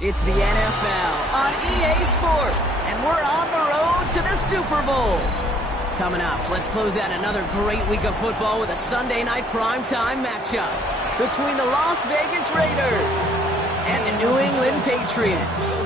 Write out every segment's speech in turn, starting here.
It's the NFL on EA Sports, and we're on the road to the Super Bowl. Coming up, let's close out another great week of football with a Sunday night primetime matchup between the Las Vegas Raiders and the New England Patriots.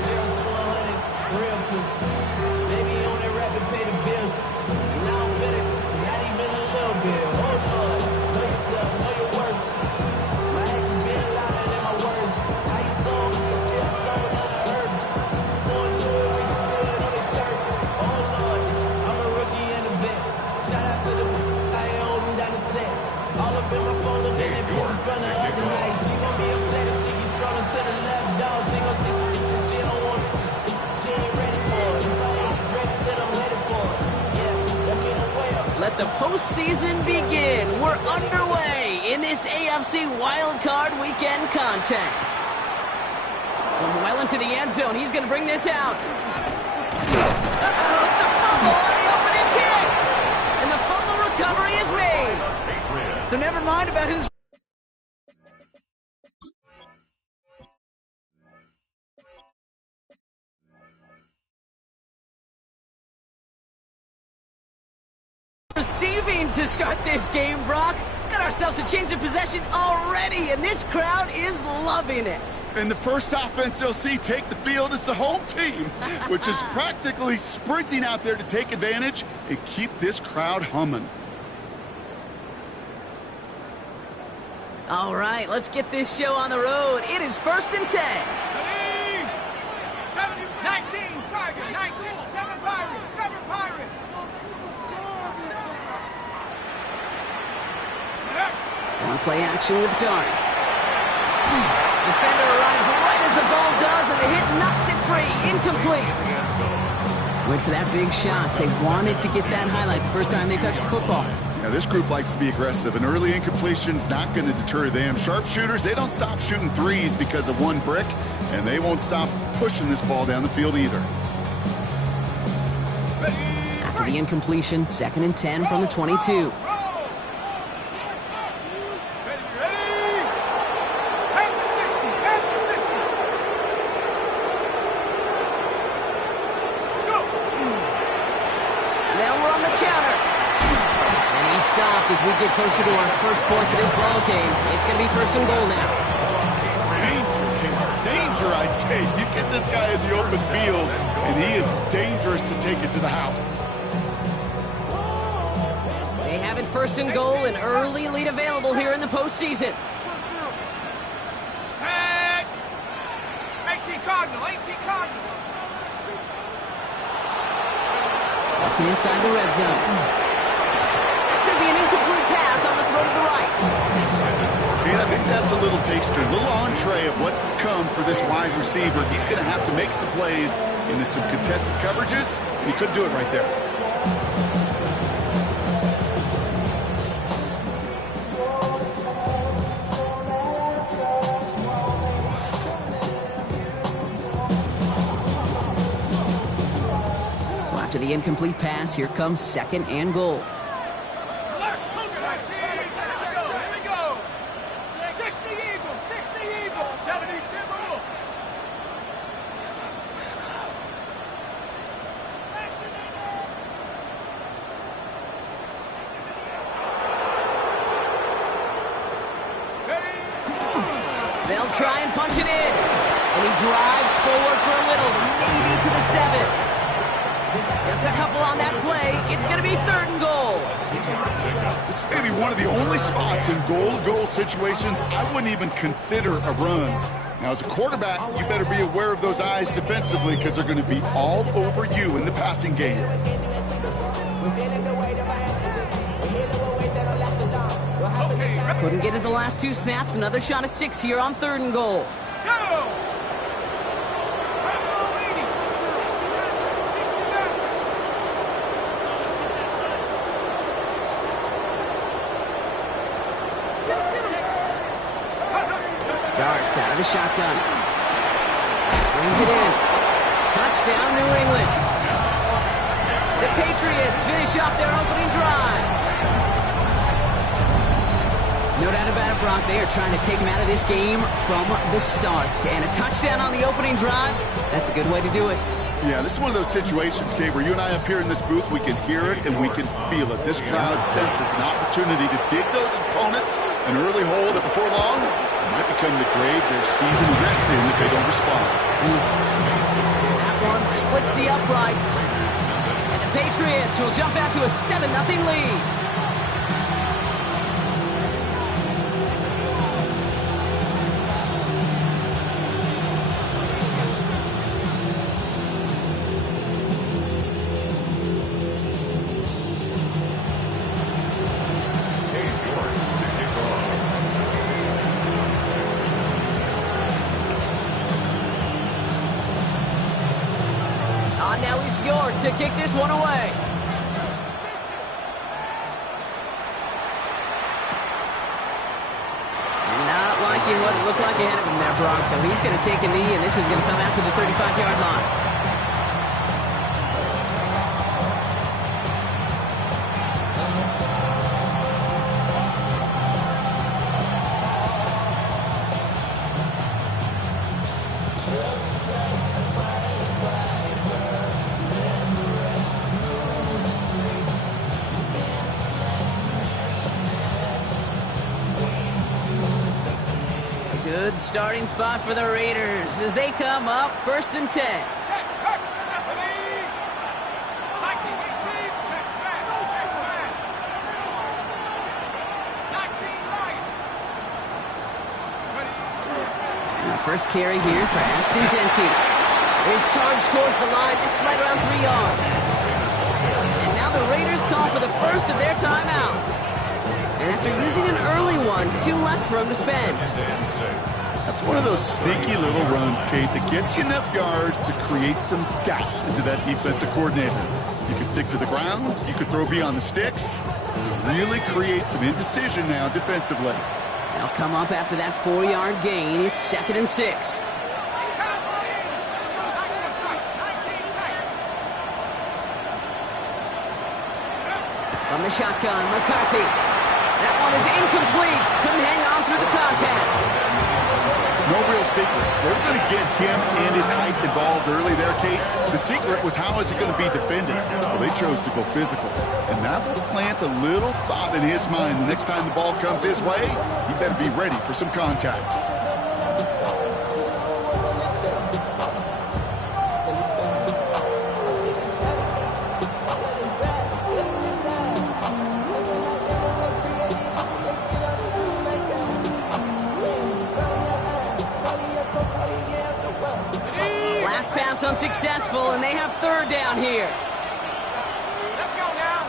Let the postseason begin. We're underway in this AFC wildcard weekend contest. Going well into the end zone. He's going to bring this out. It's a fumble on the opening kick. And the fumble recovery is made. So never mind about who's receiving to start this game, Brock. Got ourselves a change of possession already, and this crowd is loving it. And the first offense you'll see take the field is the home team, which is practically sprinting out there to take advantage and keep this crowd humming. All right, let's get this show on the road. It is 1st and 10. 19, Tiger, 19, 7 Pirates, 7 Pirates. On play action with Dart. Defender arrives right as the ball does, and the hit knocks it free. Incomplete. Went for that big shot. They wanted to get that highlight the first time they touched the football. Now, this group likes to be aggressive, and early incompletion's not going to deter them. Sharpshooters, they don't stop shooting threes because of one brick, and they won't stop pushing this ball down the field either. After the incompletion, 2nd and 10 from the 22. As we get closer to our first points of this ball game, it's going to be 1st and goal now. Danger, I say. You get this guy in the open field, and he is dangerous to take it to the house. They have it 1st and goal, an early lead available here in the postseason. 18 Cardinal, 18 Cardinal. Walking inside the red zone. Be an incomplete pass on the throw to the right. And I think that's a little taster, a little entree of what's to come for this wide receiver. He's going to have to make some plays into some contested coverages, and he could do it right there. So after the incomplete pass, here comes 2nd and goal. He'll try and punch it in. And he drives forward for a little, maybe to the 7. Just a couple on that play. It's going to be 3rd and goal. This is maybe one of the only spots in goal-to-goal situations I wouldn't even consider a run. Now, as a quarterback, you better be aware of those eyes defensively because they're going to be all over you in the passing game. Couldn't get it the last 2 snaps. Another shot at 6 here on 3rd and goal. Go! Darts out of the shotgun. Brings it in. Touchdown, New England. The Patriots finish off their opening drive. No doubt about it, Brock. They are trying to take him out of this game from the start. And a touchdown on the opening drive, that's a good way to do it. Yeah, this is one of those situations, Kate, where you and I up here in this booth, we can hear it and we can feel it. This crowd senses an opportunity to dig those opponents an early hole that before long might become the grave their season rests in if they don't respond. That one splits the uprights. And the Patriots will jump out to a 7-0 lead. Now he's York to kick this one away. Not liking what it looked like ahead of him there, Brock. So he's going to take a knee, and this is going to come out to the 35-yard line. Good starting spot for the Raiders as they come up 1st and 10. First carry here for Ashton Genty. His charge towards the line. It's right around 3 yards. And now the Raiders call for the first of their timeouts. And after using an early one, 2 left for him to spend. That's one of those sneaky little runs, Kate, that gets you enough yards to create some doubt into that defensive coordinator. You can stick to the ground, you could throw beyond the sticks, really create some indecision now defensively. They'll come up after that 4-yard gain. It's 2nd and 6. From the shotgun, McCarthy. That one is incomplete. Couldn't hang on through the contact. No real secret. They were going to get him and his height involved early there, Kate. The secret was how is he going to be defended? Well, they chose to go physical. And that will plant a little thought in his mind. The next time the ball comes his way, he better be ready for some contact. Unsuccessful, and they have 3rd down here. Let's go now.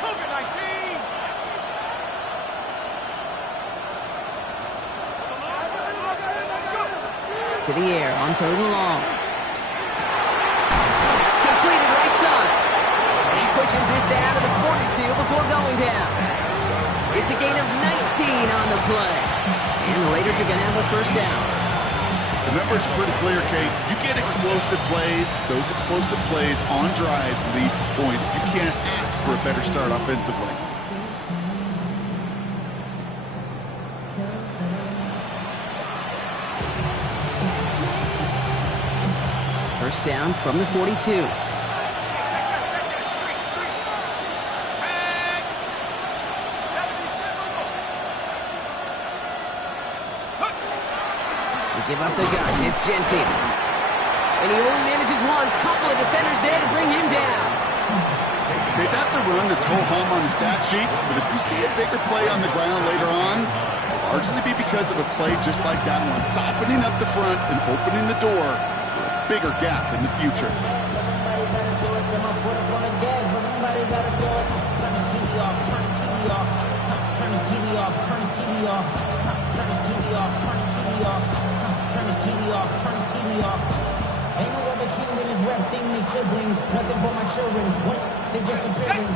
COVID-19. To the air on 3rd and long. It's completed right side. He pushes this down to the 42 before going down. It's a gain of 19 on the play. And the Raiders are going to have a 1st down. The numbers are pretty clear, Kate. You get explosive plays. Those explosive plays on drives lead to points. You can't ask for a better start offensively. First down from the 42. give up the guns. It's Gentile. And he only manages one. Couple of defenders there to bring him down. Okay, that's a run that's ho-hum on the stat sheet, but if you see a bigger play on the ground later on, it'll largely be because of a play just like that one, softening up the front and opening the door for a bigger gap in the future.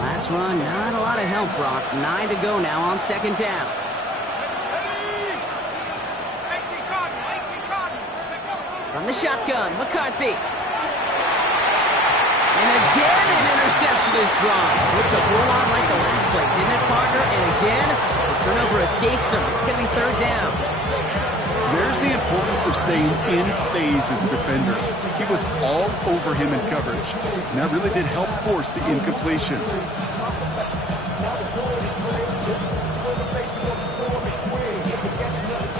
Last run, not a lot of help, Brock. 9 to go now on second down. From the shotgun, McCarthy. And again, an interception is dropped. Looked a whole lot like the last play, didn't it, partner? And again, the turnover escapes him. It's going to be third down. There's the importance of staying in phase as a defender. He was all over him in coverage, and that really did help force the incompletion.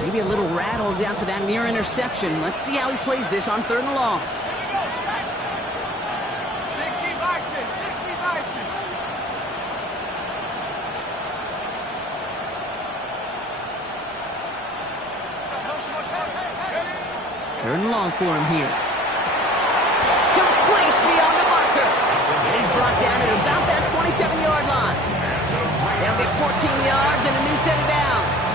Maybe a little rattled after that near interception. Let's see how he plays this on third and long. 60 Bison, 60 Bison. Third and long for him here. Complete beyond the marker. And he's brought down at about that 27-yard line. They'll get 14 yards and a new set of downs.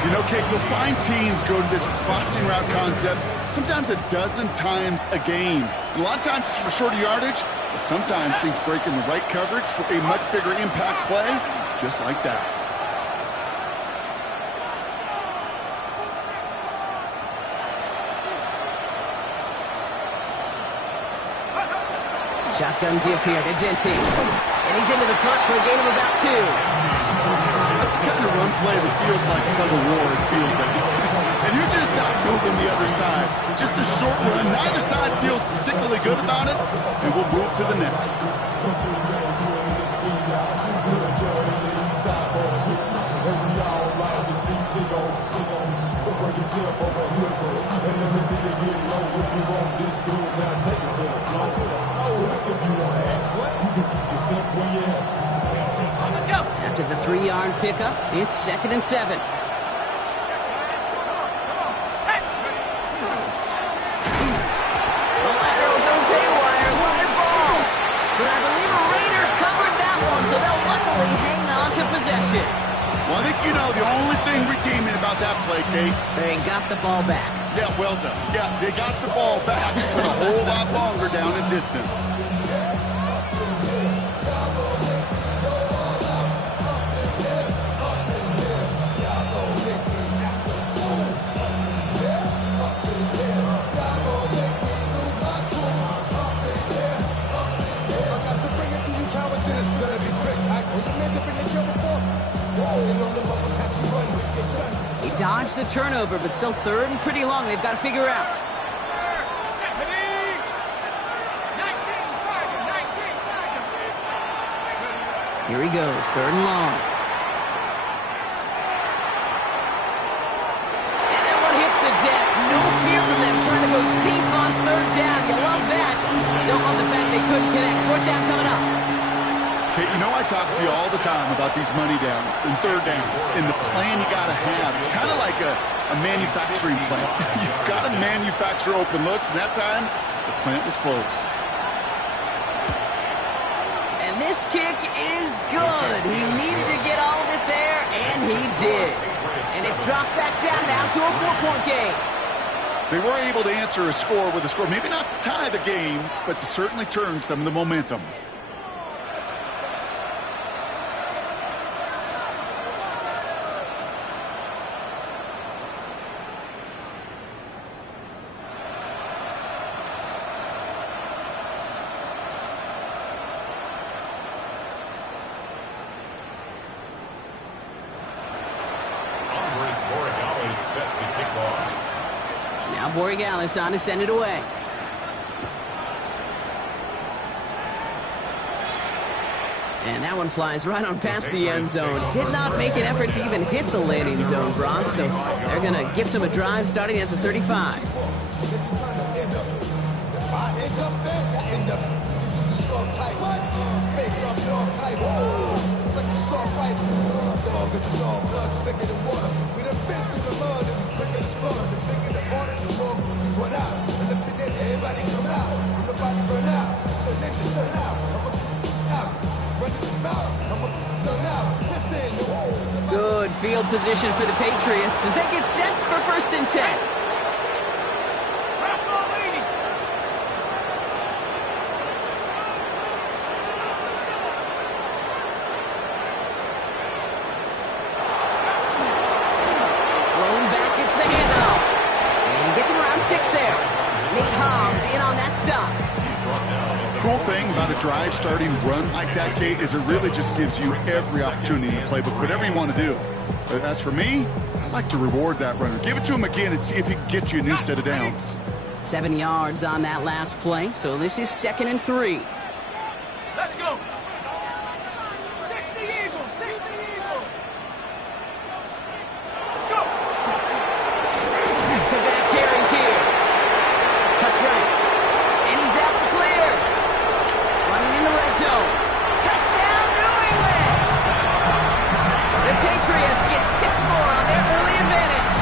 You know, Kate, you'll find teams go to this crossing route concept sometimes a dozen times a game. And a lot of times it's for shorter yardage, but sometimes teams break in the right coverage for a much bigger impact play, just like that. Shotgun give here to Gentile. And he's into the front for a gain of about 2. That's the kind of run play that feels like tug-of-war at field day. And you're just not moving the other side. Just a short run. Neither side feels particularly good about it, and we'll move to the next. After the 3-yard pickup, it's 2nd and 7. The lateral goes haywire, live ball. But I believe a Raider covered that one, so they'll luckily hang on to possession. Well, I think you know the only thing redeeming about that play, Kate. They got the ball back. Yeah, well done. Yeah, they got the ball back, but a whole lot longer down in distance. He dodged the turnover, but still third and pretty long. They've got to figure out. Here he goes, third and long. And that one hits the deck. No fear from them trying to go deep on third down. You love that. Don't love the fact they couldn't connect. Fourth down coming up. Kate, you know I talk to you all the time about these money downs and third downs and the plan you got to have. It's kind of like a manufacturing plant. You've got to manufacture open looks, and that time the plant was closed. And this kick is good. He needed to get all of it there, and he did. And it's dropped back down now to a 4-point game. They were able to answer a score with a score, maybe not to tie the game, but to certainly turn some of the momentum. Now Borregales on to send it away. And that one flies right on past the end zone. Did not make an effort to even hit the landing zone, Brock. So they're going to gift him a drive starting at the 35. Good field position for the Patriots as they get set for 1st and 10. Thrown back, gets the handoff. And he gets him around 6 there. Nate Hobbs in on that stop. Cool thing about a drive starting run like that, Kate, is it really just gives you every opportunity to play, but whatever you want to do. But as for me, I'd like to reward that runner. Give it to him again and see if he can get you a new set of downs. 7 yards on that last play, so this is 2nd and 3. Let's go. 60 Eagles, 60 Eagles. Let's go. Back-to-back carries here. Cuts right. And he's out the clear. Running in the red zone. Touchdown, New England! The Patriots get 6 more on their early advantage.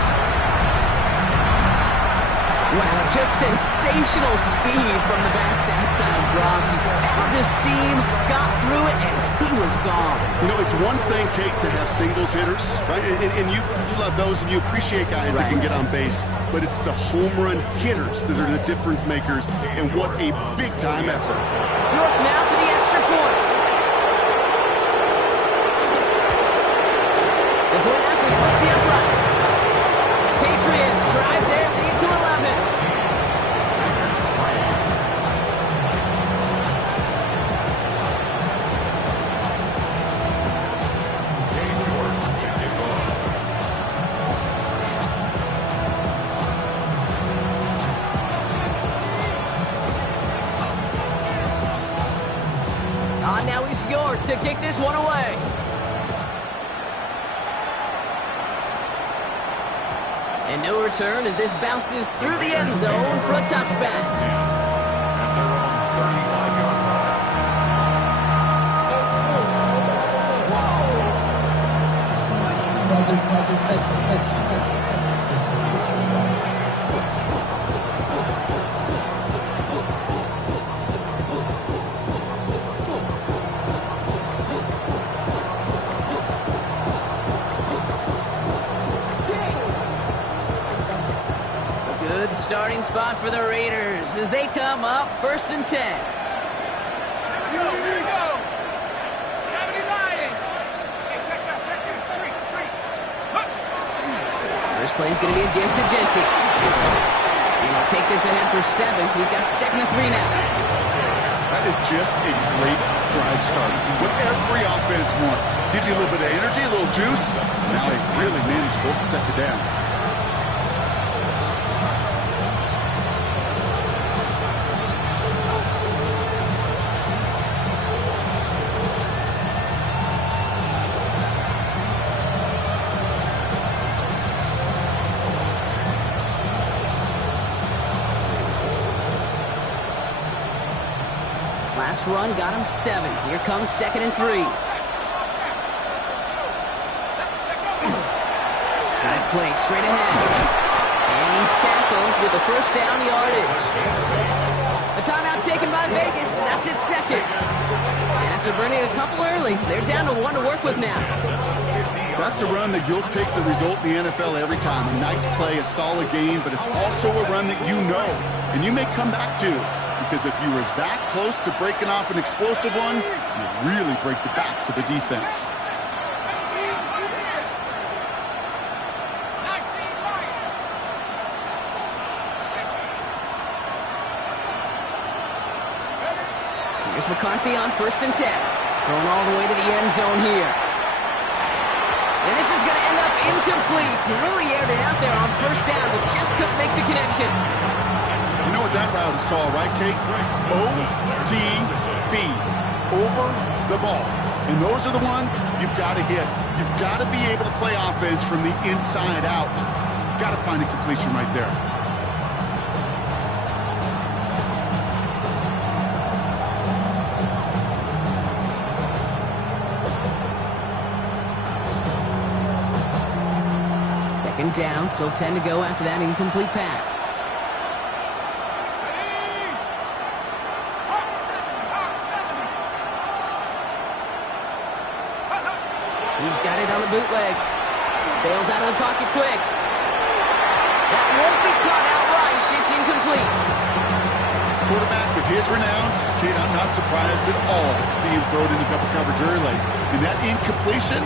Wow, just sensational speed from the back that time, Brock. He found a seam, got through it, and he was gone. You know, it's one thing, Kate, to have singles hitters, right? And you love those, and you appreciate guys that can get on base. But it's the home run hitters that are the difference makers, and what a big-time effort. York now for the extra point. The point after splits the uprights. And the Patriots drive their lead to 11. Now he's York to kick this one away. And no return as this bounces through the end zone for a touchback. Starting spot for the Raiders as they come up 1st and 10. Here we go. 79. Hey, check that. Street. First play is going to be a give to Jency. And he'll take this ahead for 7. We've got 2nd and 3 now. That is just a great drive start. What every offense wants. Gives you a little bit of energy, a little juice. Now a really manageable 2nd down. Last run got him 7. Here comes 2nd and 3. Drive play straight ahead. And he's tackled with the 1st down yardage. A timeout taken by Vegas. That's its 2nd. And after burning a couple early, they're down to 1 to work with now. That's a run that you'll take the result in the NFL every time. A nice play, a solid game, but it's also a run that you know and you may come back to. Because if you were that close to breaking off an explosive one, you really break the backs of the defense. Here's McCarthy on 1st and 10. Going all the way to the end zone here. And this is going to end up incomplete. He really aired it out there on 1st down, but just couldn't make the connection. You know what that route is called, right, Kate? OTB. Over the ball. And those are the ones you've got to hit. You've got to be able to play offense from the inside out. Got to find a completion right there. Second down, still 10 to go after that incomplete pass. He's got it on the bootleg. Bails out of the pocket quick. That won't be caught outright. It's incomplete. Quarterback with his renowns, kid, I'm not surprised at all to see him throw it into double coverage early. And that incompletion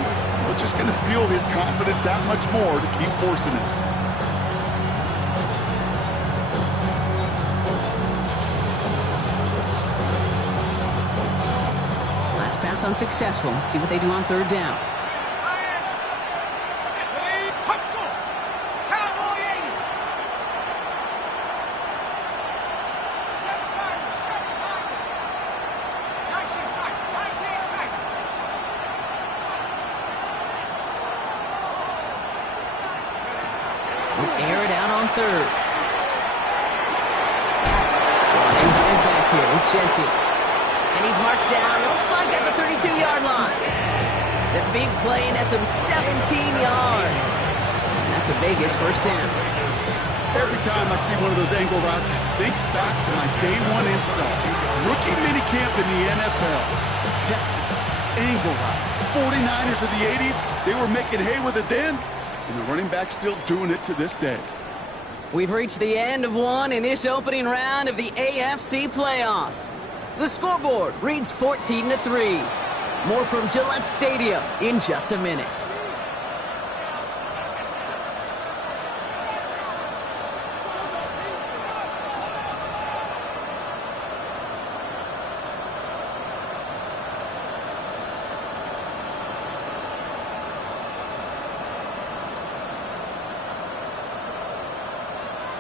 was just going to fuel his confidence that much more to keep forcing it. Last pass unsuccessful. Let's see what they do on third down. Air it out on third. And he's back here. It's Jensen. And he's marked down, looks like at the 32-yard line. The big play, and that's him 17 yards. And that's a Vegas first down. Every time I see one of those angle routes, I think back to my day one install. Rookie minicamp in the NFL. Texas, angle route. 49ers of the 80s, they were making hay with it then. And the running back's still doing it to this day. We've reached the end of one in this opening round of the AFC playoffs. The scoreboard reads 14-3. More from Gillette Stadium in just a minute.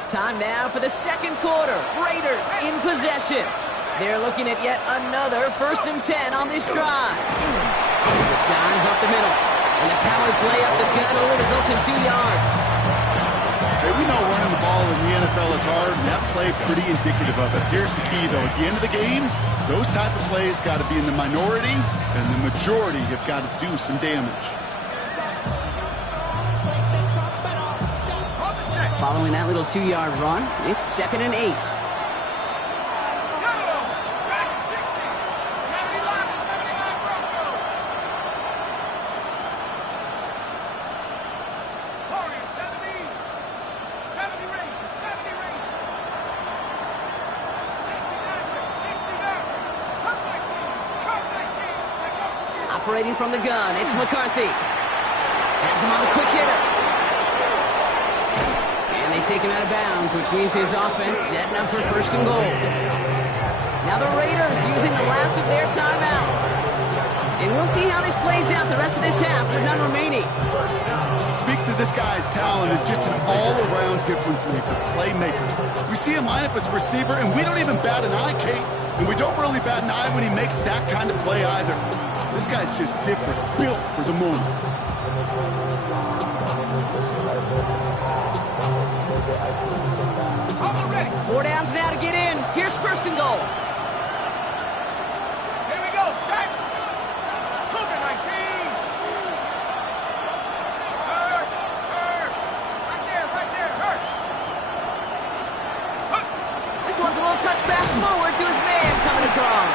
Time now for the second quarter. Raiders in possession. They're looking at yet another 1st and 10 on this drive. There's a dive up the middle. And the power play up the gut only results in 2 yards. Hey, we know running the ball in the NFL is hard, and that play pretty indicative of it. Here's the key, though. At the end of the game, those type of plays got to be in the minority, and the majority have got to do some damage. Following that little 2-yard run, it's 2nd and 8. Operating from the gun, it's McCarthy. Has him on the quick hitter. And they take him out of bounds, which means his offense setting up for 1st and goal. Now the Raiders using the last of their timeouts. And we'll see how this plays out the rest of this half with none remaining. Speaks to this guy's talent as just an all-around difference maker, playmaker. We see him line up as a receiver, and we don't even bat an eye, Kate. And we don't really bat an eye when he makes that kind of play either. This guy's just different, built for the moment. Ready. 4 downs now to get in. Here's 1st and goal. Here we go, set. Cougar 19. Hurt. Right there, hurt. This one's a little touch pass forward to his man coming across.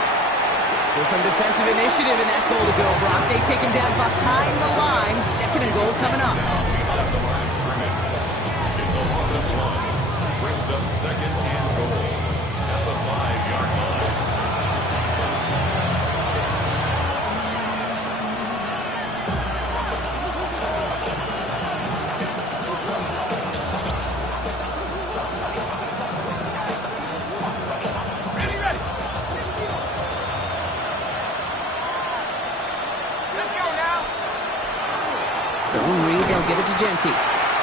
So some defensive initiative in that goal to go, Brock. They take him down behind the line. 2nd and goal coming up. It's a loss of 1. Brings up 2nd and goal at the 5-yard line. Ready. Let's go now. Zone read, they'll give it to Genty.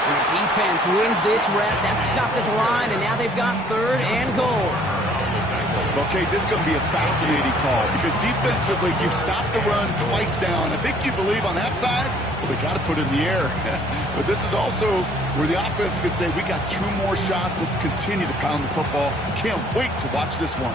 And the defense wins this rep. That's stopped at the line, and now they've got 3rd and goal. Okay, this is going to be a fascinating call because defensively, you've stopped the run twice now, and I think you believe on that side, well, they got to put it in the air. But this is also where the offense could say, we got 2 more shots. Let's continue to pound the football. Can't wait to watch this one.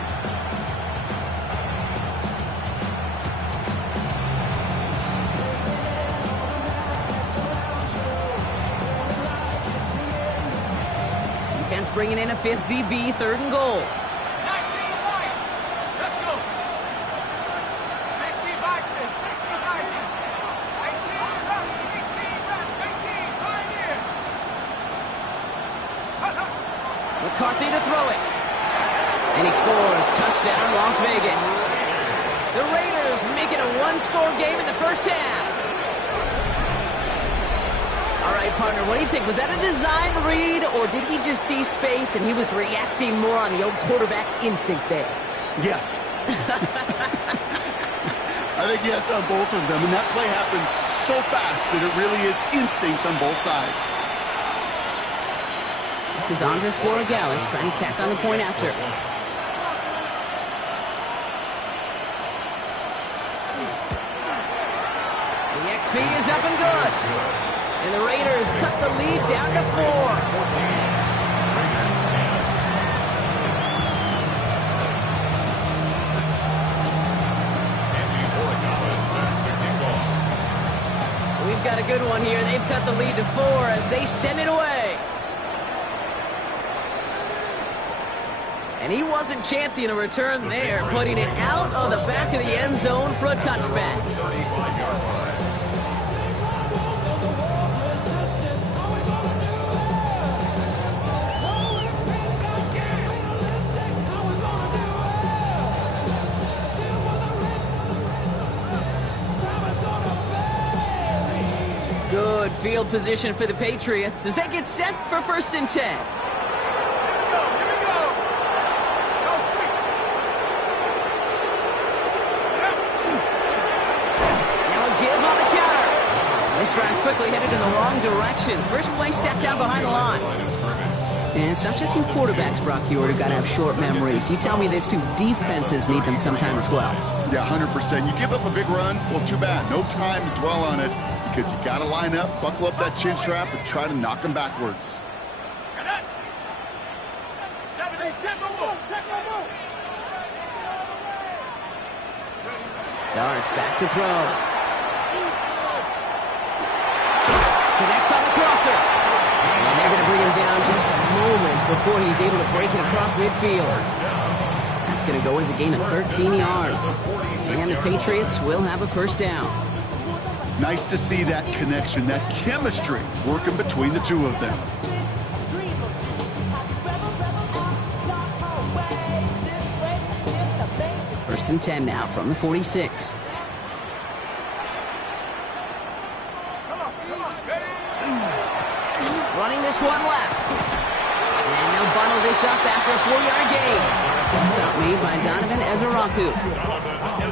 Defense bringing in a 5th DB, 3rd and goal. McCarthy to throw it. And he scores. Touchdown, Las Vegas. The Raiders make it a 1-score game in the first half. All right, partner, what do you think? Was that a design read, or did he just see space and he was reacting more on the old quarterback instinct there? Yes. I think yes on both of them, and that play happens so fast that it really is instincts on both sides. This is Andres Borregales trying to tack on the point after. The XP is up and good. And the Raiders cut the lead down to 4. We've got a good one here. They've cut the lead to 4 as they send it away. And he wasn't chancing a return there, putting it out of the back of the end zone for a touchback. Good field position for the Patriots as they get set for 1st and 10. This drive's quickly headed in the wrong direction. First play set down behind the line. And it's not just some quarterbacks, Brock Huard, who got to have short memories. You tell me this too, defenses need them sometime as well. Yeah, 100%. You give up a big run, well, too bad. No time to dwell on it because you got to line up, buckle up that chin strap, and try to knock them backwards. Darts back to throw. Connects on the crosser. And they're going to bring him down just a moment before he's able to break it across midfield. That's going to go as a gain of 13 yards. And the Patriots will have a 1st down. Nice to see that connection, that chemistry working between the two of them. First and 10 now from the 46. Running this one left. And they'll bundle this up after a 4-yard gain. Stop made by Donovan Ezeraku.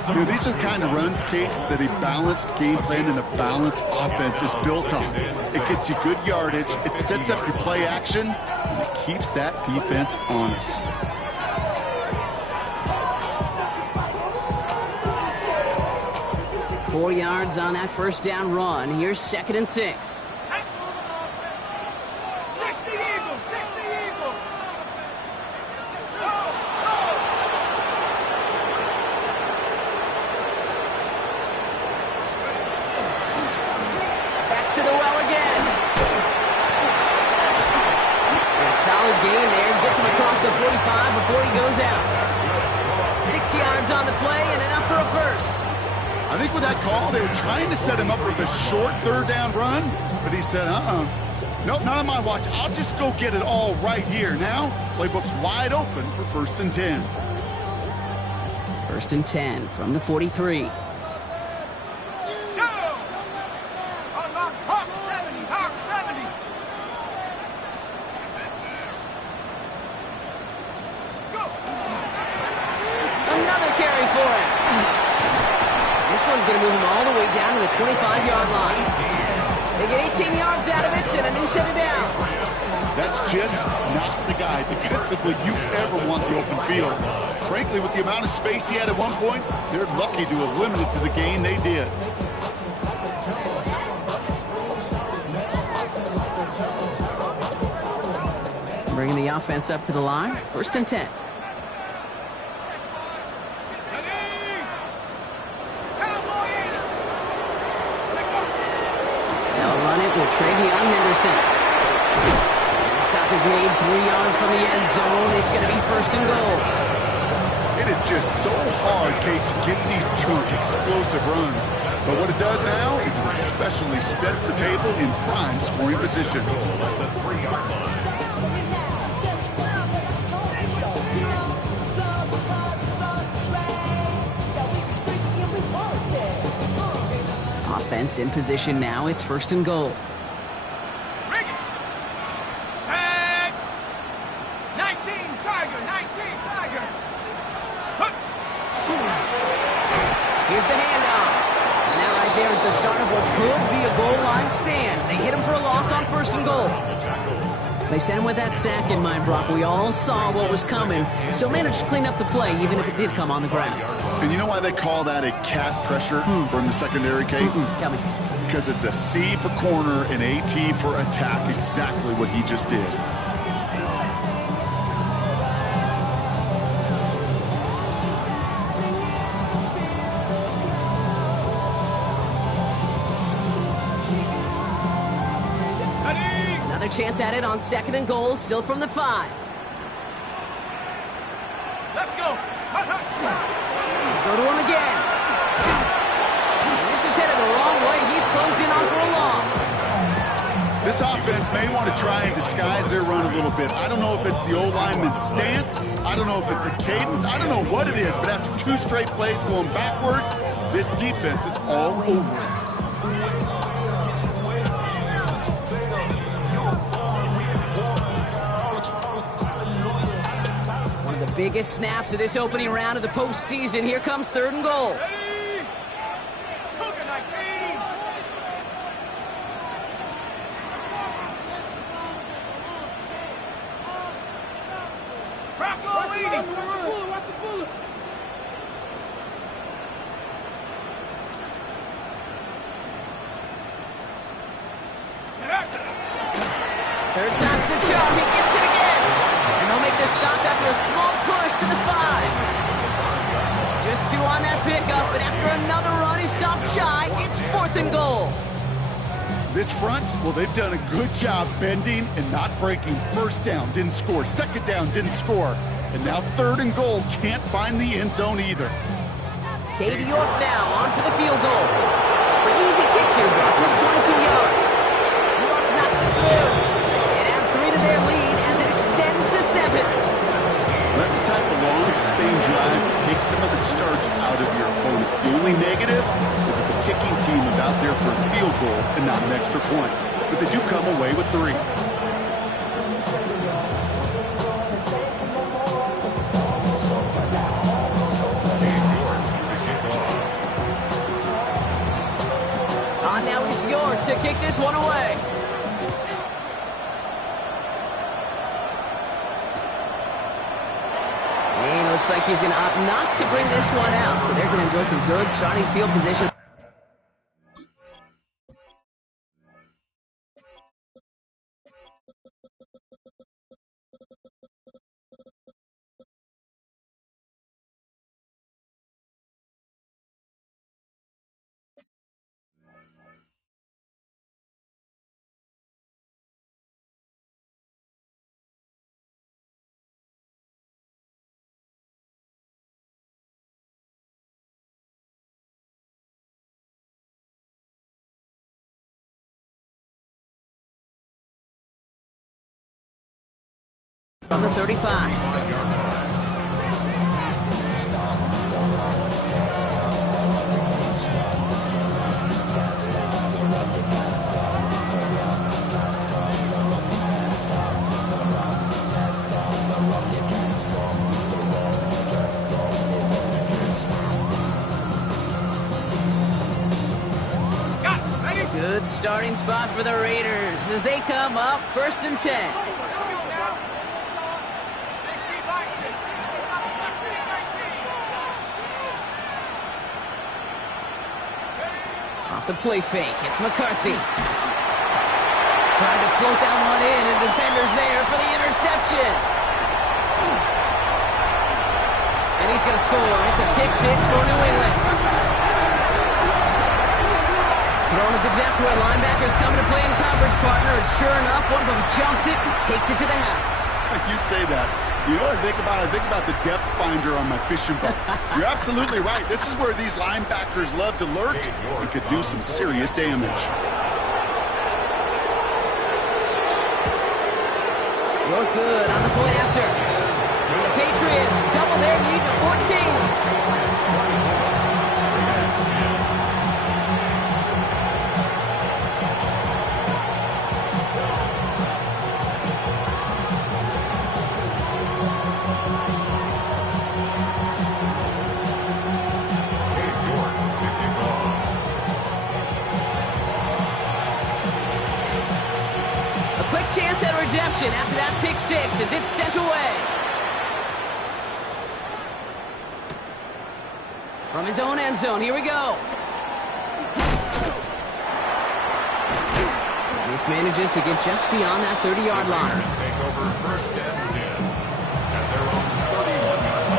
You know, these are the kind of runs, Kate, that a balanced game plan and a balanced offense is built on. It gets you good yardage, it sets up your play action, and it keeps that defense honest. Four yards on that 1st down run. Here's 2nd and 6. Gain there, gets him across the 45 before he goes out. 6 yards on the play and enough for a 1st. I think with that call, they were trying to set him up with a short 3rd down run, but he said, nope, not on my watch. I'll just go get it all right here. Now, playbook's wide open for 1st and 10. 1st and 10 from the 43. Going to move him all the way down to the 25-yard line. They get 18 yards out of it, yards and a new set of downs. That's just not the guy defensively you ever want the open field. Frankly, with the amount of space he had at one point, they're lucky to have limited to the gain they did. Bringing the offense up to the line. 1st and 10. They'll run it with Travion Henderson. The stop is made 3 yards from the end zone. It's going to be 1st and goal. It is just so hard, Kate, to get these chunk, explosive runs. But what it does now is it especially sets the table in prime scoring position. Offense in position now. It's 1st and goal. Set. 19 Tiger. 19 Tiger. Here's the handoff. And that right there is the start of what could be a goal line stand. They hit him for a loss on 1st and goal. They sent him with that sack in mind, Brock. We all saw what was coming. Still managed to clean up the play, even if it did come on the ground. And you know why they call that a cat pressure from the secondary, Kate? Tell me. Because it's a C for corner and a T for attack, exactly what he just did. Another chance at it on 2nd and goal, still from the 5. Let's go. Go to him again. This is headed the wrong way. He's closed in on for a loss. This offense may want to try and disguise their run a little bit. I don't know if it's the old lineman's stance. I don't know if it's a cadence. I don't know what it is, but after 2 straight plays going backwards, this defense is all over it. Biggest snaps of this opening round of the postseason. Here comes 3rd and goal. Ready. Cougar 19. Rocco leading. Third time's the charm. He gets it again. And they'll make this stop after a small push to the 5. Just 2 on that pickup, but after another run, he stopped shy. It's 4th and goal. This front, well, they've done a good job bending and not breaking. 1st down, didn't score. 2nd down, didn't score. And now 3rd and goal, can't find the end zone either. Katie York now on for the field goal. An easy kick here, Brock, just 22 yards. York knocks it through. And add 3 to their lead as it extends to 7. That's the type of long, sustained drive that takes some of the starch out of your opponent. The only negative is if the kicking team is out there for a field goal and not an extra point. But they do come away with 3. On now is York to kick this one away. And it looks like he's going to opt not to bring this one out. So they're going to enjoy some good starting field position. From the 35. Good starting spot for the Raiders as they come up 1st and 10. Off the play fake, it's McCarthy. Trying to float that one in, and defender's there for the interception. And he's going to score. It's a pick six for New England. Thrown at the depth where linebackers coming to play in coverage, partner. And sure enough, one of them jumps it and takes it to the house. You say that. You know what I think about? I think about the depth finder on my fishing boat. You're absolutely right. This is where these linebackers love to lurk and could do some serious damage. You're good on the point after. And the Patriots double their lead to 14. Chance at redemption after that pick six as it's sent away. From his own end zone, here we go. Manages to get just beyond that 30-yard line. Take over 1st and 10 at their own 31-yard line.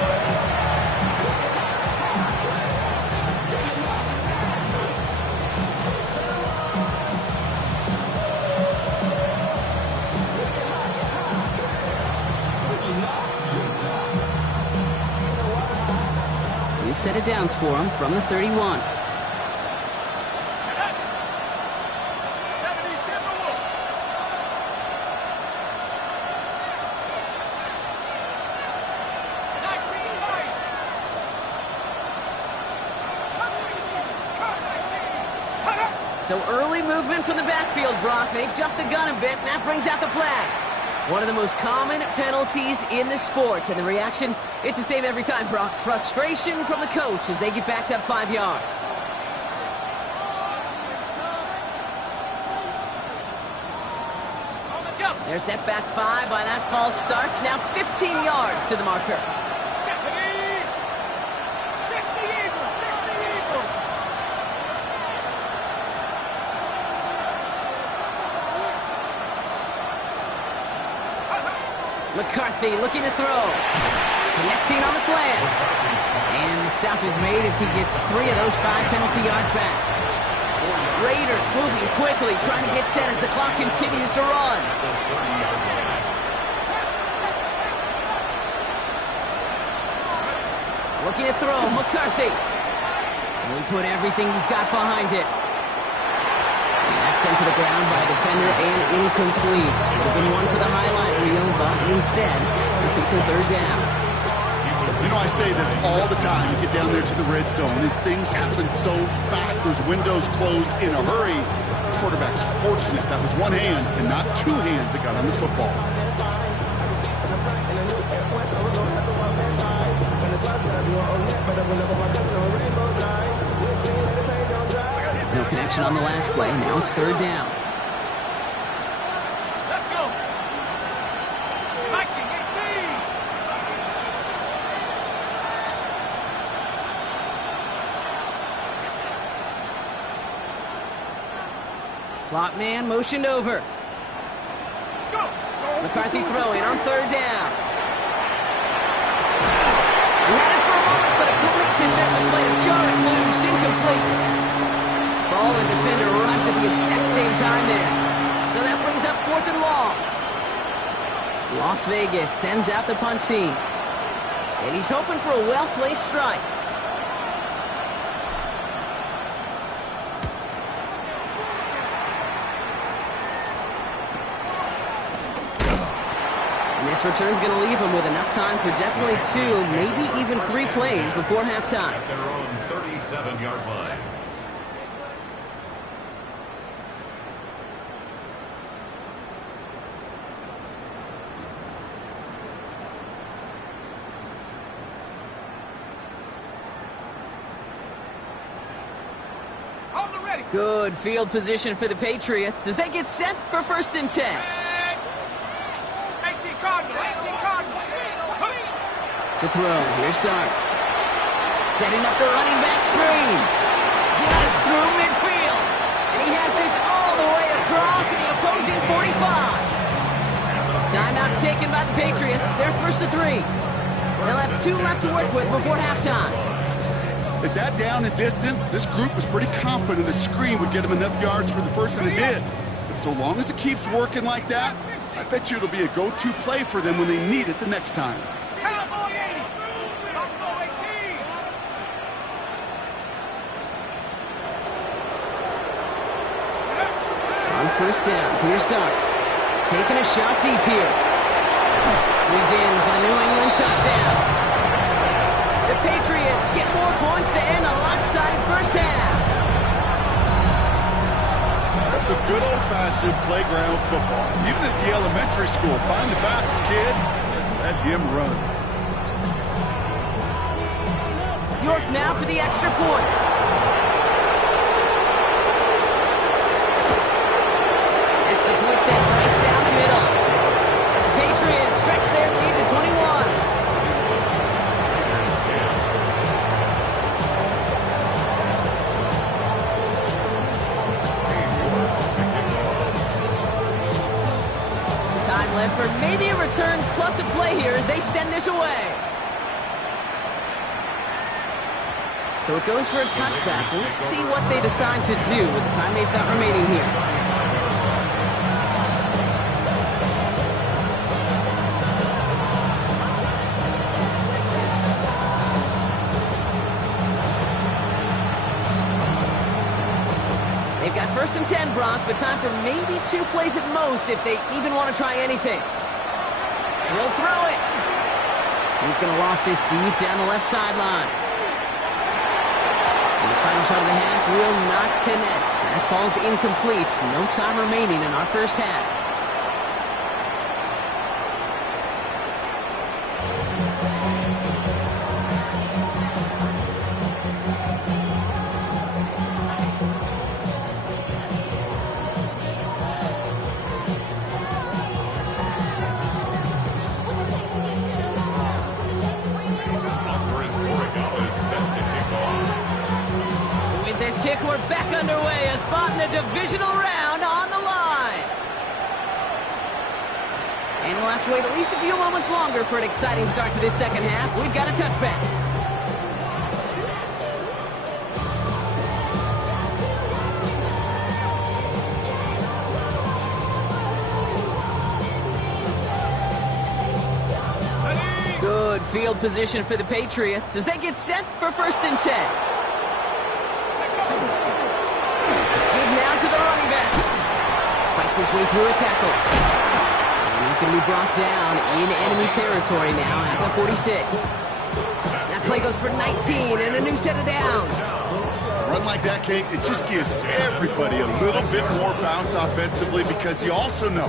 Set it downs for him from the 31. So early movement from the backfield, Brock. They jumped the gun a bit, and that brings out the flag. One of the most common penalties in the sport, and the reaction, it's the same every time, Brock. Frustration from the coach as they get backed up 5 yards. They're set back 5 by that false start. Now 15 yards to the marker. McCarthy looking to throw. Connecting on the slant. And the stop is made as he gets 3 of those 5 penalty yards back. Raiders moving quickly, trying to get set as the clock continues to run. Looking to throw, McCarthy. And he put everything he's got behind it. Sent to the ground by a defender and incomplete. Would have been one for the highlight reel, but instead, it's a 3rd down. You know, I say this all the time. You get down there to the red zone, and things happen so fast. Those windows close in a hurry. The quarterback's fortunate. That was one hand and not 2 hands that got on the football. No connection on the last play. Now it's 3rd down. Let's go. Viking 18. Slot man motioned over. Go. McCarthy throwing on 3rd down. He had it for a moment, but a complete defensive play to jar it loose, incomplete. Ball and defender arrived at the exact same time there. So that brings up 4th and long. Las Vegas sends out the punt team. And he's hoping for a well-placed strike. And this return's going to leave him with enough time for definitely 2, maybe even 3 plays before halftime. At their own 37-yard line. Hold the ready. Good field position for the Patriots as they get set for 1st and 10. 18 Cardinals, 18 Cardinals. To throw, here's Dart. Setting up the running back screen. Blasts through midfield. And he has this all the way across to the opposing 45. Timeout taken by the Patriots. They're 1st and 3. They'll have 2 left to work with before halftime. At that down and distance, this group was pretty confident the screen would get them enough yards for the first, and it did. But so long as it keeps working like that, I bet you it'll be a go-to play for them when they need it the next time. Cowboy 80. Cowboy 18. On 1st down, here's Dart. Taking a shot deep here. He's in for the New England touchdown. The Patriots get more points to end a lopsided first half. That's some good old-fashioned playground football. Even at the elementary school, find the fastest kid and let him run. York now for the extra point. Extra point set right down the middle. And the Patriots stretch their lead to 21. Time left for maybe a return plus a play here as they send this away. So it goes for a touchback. Let's see what they decide to do with the time they've got remaining here. They've got 1st and 10, Brock, but time for maybe 2 plays at most if they even want to try anything. He'll throw it. He's going to loft this deep down the left sideline. And his final shot of the half will not connect. That falls incomplete. No time remaining in our first half. Kick, we're back underway. A spot in the divisional round on the line. And we'll have to wait at least a few moments longer for an exciting start to this second half. We've got a touchback. Good field position for the Patriots as they get set for 1st and 10. His way through a tackle. And he's going to be brought down in enemy territory now at the 46. That play goes for 19 and a new set of downs. A run like that, Kate, it just gives everybody a little bit more bounce offensively because you also know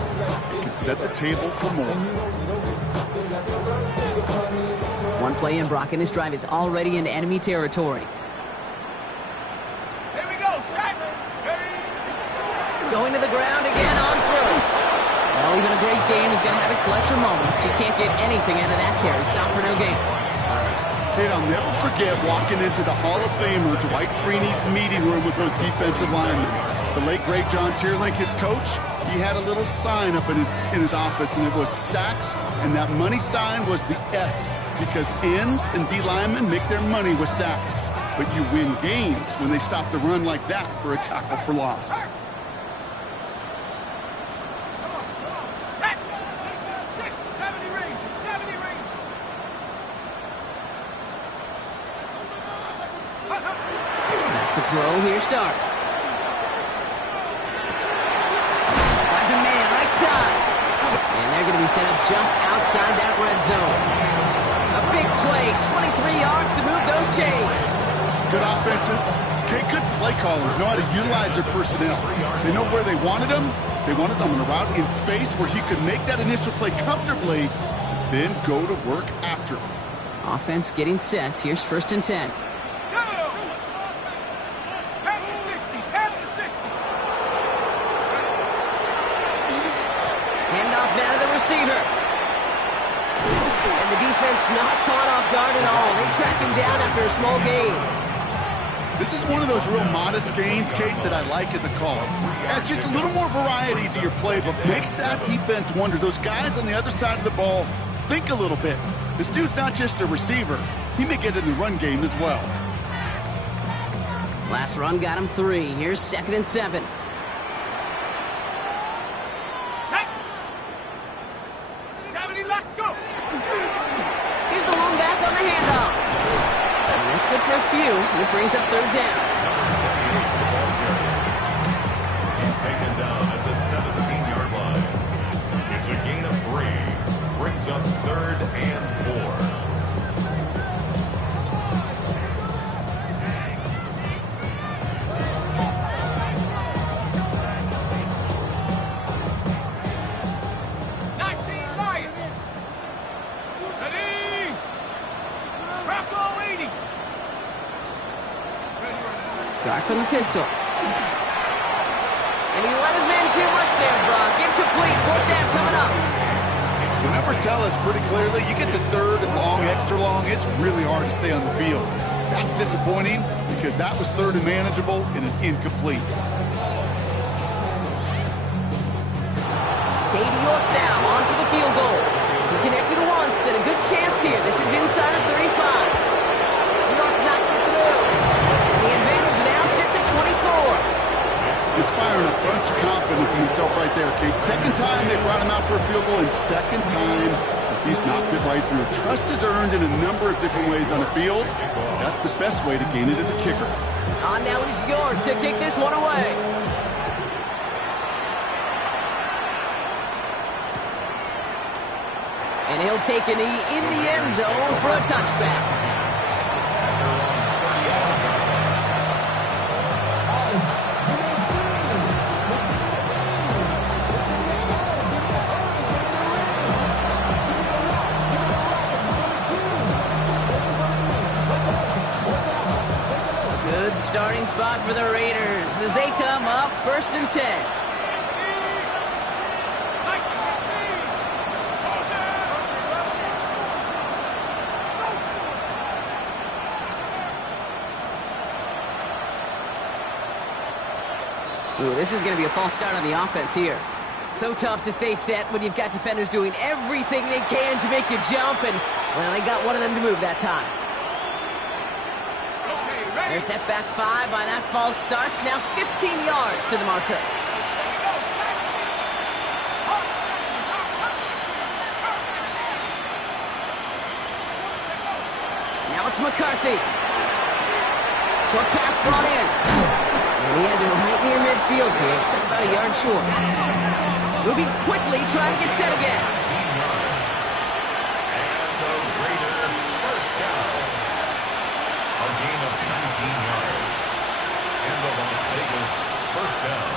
it can set the table for more. One play in, Brock, and this drive is already in enemy territory. Going to the ground again on throws. Well, even a great game is going to have its lesser moments. You can't get anything out of that carry. Stop for no gain. Kate, I'll never forget walking into the Hall of Famer Dwight Freeney's meeting room with those defensive linemen. The late, great John Tierlink, his coach, he had a little sign up in his office, and it was sacks, and that money sign was the S, because ends and D linemen make their money with sacks. But you win games when they stop the run like that for a tackle for loss. To throw, here starts. Finds a man, right side. And they're going to be set up just outside that red zone. A big play, 23 yards to move those chains. Good offenses. Okay, good play callers know how to utilize their personnel. They know where they wanted them. They wanted them on a route in space where he could make that initial play comfortably, then go to work after. Offense getting set. Here's 1st and 10. receiver. And the defense not caught off guard at all. They track him down after a small gain. This is one of those real modest gains, Kate, that I like as a call. Adds just a little more variety to your playbook. Makes that defense wonder. Those guys on the other side of the ball think a little bit. This dude's not just a receiver. He may get in the run game as well. Last run got him 3. Here's 2nd and 7. Set. 70, let's go. Here's the lone back on the handoff. And that's good for a few. And it brings up 3rd down. He's taken down at the 17-yard line. It's a gain of 3. Brings up 3rd and 4. Dark from the pistol. And he let his man too much there, Brock. Incomplete. 4th down coming up. The numbers tell us pretty clearly, you get to 3rd and long, extra long, it's really hard to stay on the field. That's disappointing because that was 3rd and manageable and an incomplete. Katie York now on for the field goal. He connected once and a good chance here. This is inside of 35. York knocks it through. And the advantage now sits at 24. Inspiring a bunch of confidence in himself right there, Kate. 2nd time they brought him out for a field goal, and 2nd time he's knocked it right through. Trust is earned in a number of different ways on the field. That's the best way to gain it as a kicker. On now is York to kick this one away. And he'll take a knee in the end zone for a touchback. Good starting spot for the Raiders as they come up 1st and 10. Ooh, this is going to be a false start on the offense here. So tough to stay set when you've got defenders doing everything they can to make you jump, and, well, they got one of them to move that time. They're set back 5 by that false start. Now 15 yards to the marker. Now it's McCarthy. Short pass brought in. And he has it right near midfield here. It's about a yard short. Moving quickly, trying to get set again. And the Raider first down. A gain of 19 yards. And the Las Vegas first down.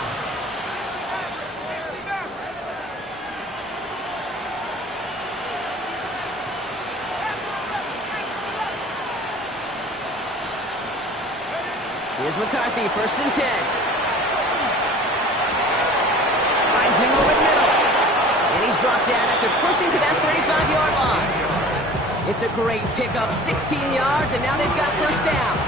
Here's McCarthy, 1st and 10. Finds him over the middle. And he's brought down after pushing to that 35-yard line. It's a great pickup, 16 yards, and now they've got 1st down.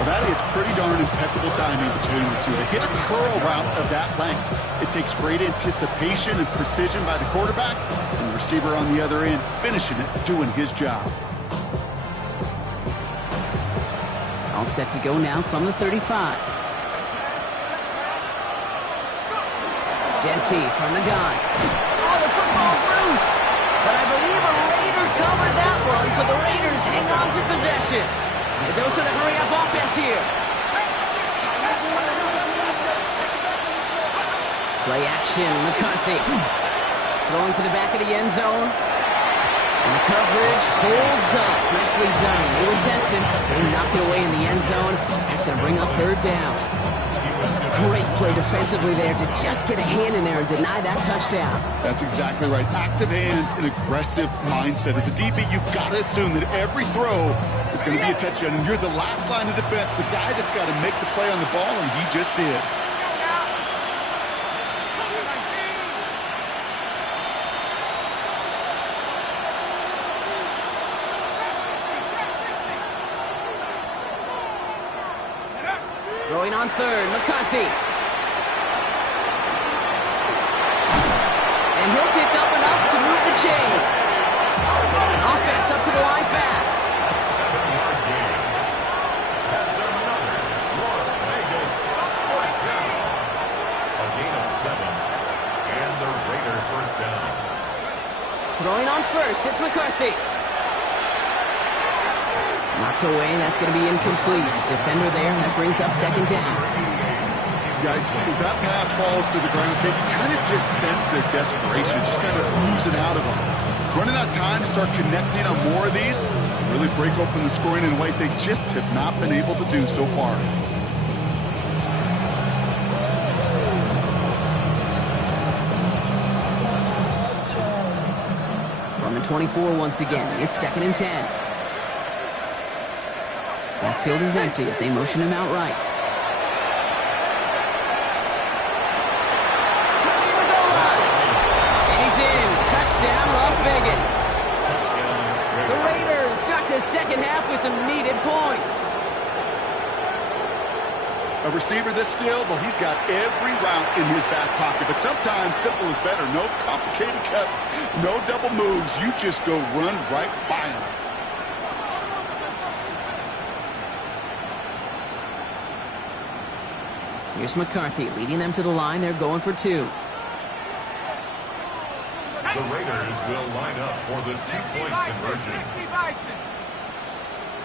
Well, that is pretty darn impeccable timing between the two. To hit a curl route of that length, it takes great anticipation and precision by the quarterback, and the receiver on the other end finishing it, doing his job. All set to go now from the 35. Genty from the gun. Oh, the football's loose. But I believe a Raider covered that one, so the Raiders hang on to possession. A dose of the hurry-up offense here. Play action, McCarthy. Throwing to the back of the end zone. And the coverage holds up. Nicely done. They were tested. They knocked it away in the end zone. That's going to bring up 3rd down. Great play defensively there to just get a hand in there and deny that touchdown. That's exactly right. Active hands and aggressive mindset. As a DB, you've got to assume that every throw is going to be a touchdown. And you're the last line of defense, the guy that's got to make the play on the ball, and he just did. Throwing on third, McCarthy. And he'll pick up enough to move the chains. Offense up to the line fast. 7-yard gain. That's another Las Vegas first down. A gain of 7. And the Raider first down. Throwing on first, it's McCarthy. Knocked away, that's going to be incomplete. Defender there, that brings up second down. Yikes, as that pass falls to the ground, you kind of just sense their desperation, just kind of oozing out of them. Running out of time to start connecting on more of these, really break open the scoring in a way they just have not been able to do so far. On the 24 once again, it's second and 10. Backfield is empty as they motion him out right. Coming to the goal line. And he's in. Touchdown, Las Vegas. The Raiders start the second half with some needed points. A receiver this skilled, well, he's got every route in his back pocket, but sometimes simple is better. No complicated cuts, no double moves. You just go run right by him. Here's McCarthy leading them to the line. They're going for 2. The Raiders will line up for the 2-point conversion. 60 Bison.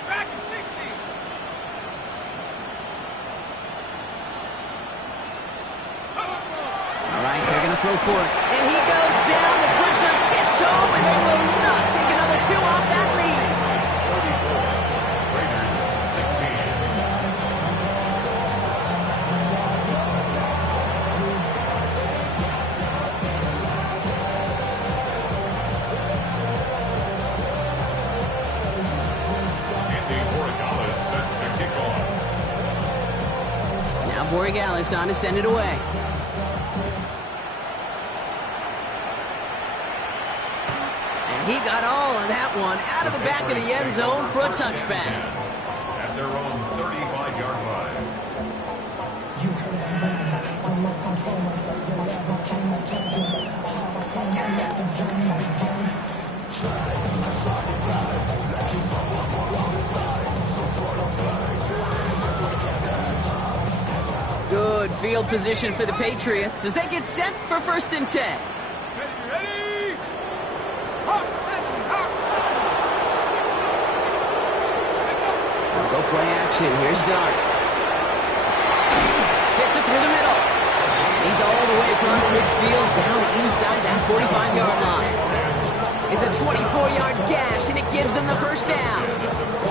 Track and 60. All right, they're going to throw for it. And he goes down. The pressure gets home, and they will not take another 2 off that lead. 34. Raiders 16. Borregales on to send it away. And he got all of that one out of the back of the end zone for a touchback. At their own 35-yard line. You heard the man, I love control, but you never came and told you how I let the journey begin. Try to fly the flies, like you fall up on the flies, so full of flies, just like Good field position for the Patriots as they get set for first and 10. Ready? Hawk 7, Hawk 7. They'll go play action. Here's Dart. Fits it through the middle. He's all the way across midfield down inside that 45-yard line. It's a 24-yard gash, and it gives them the first down.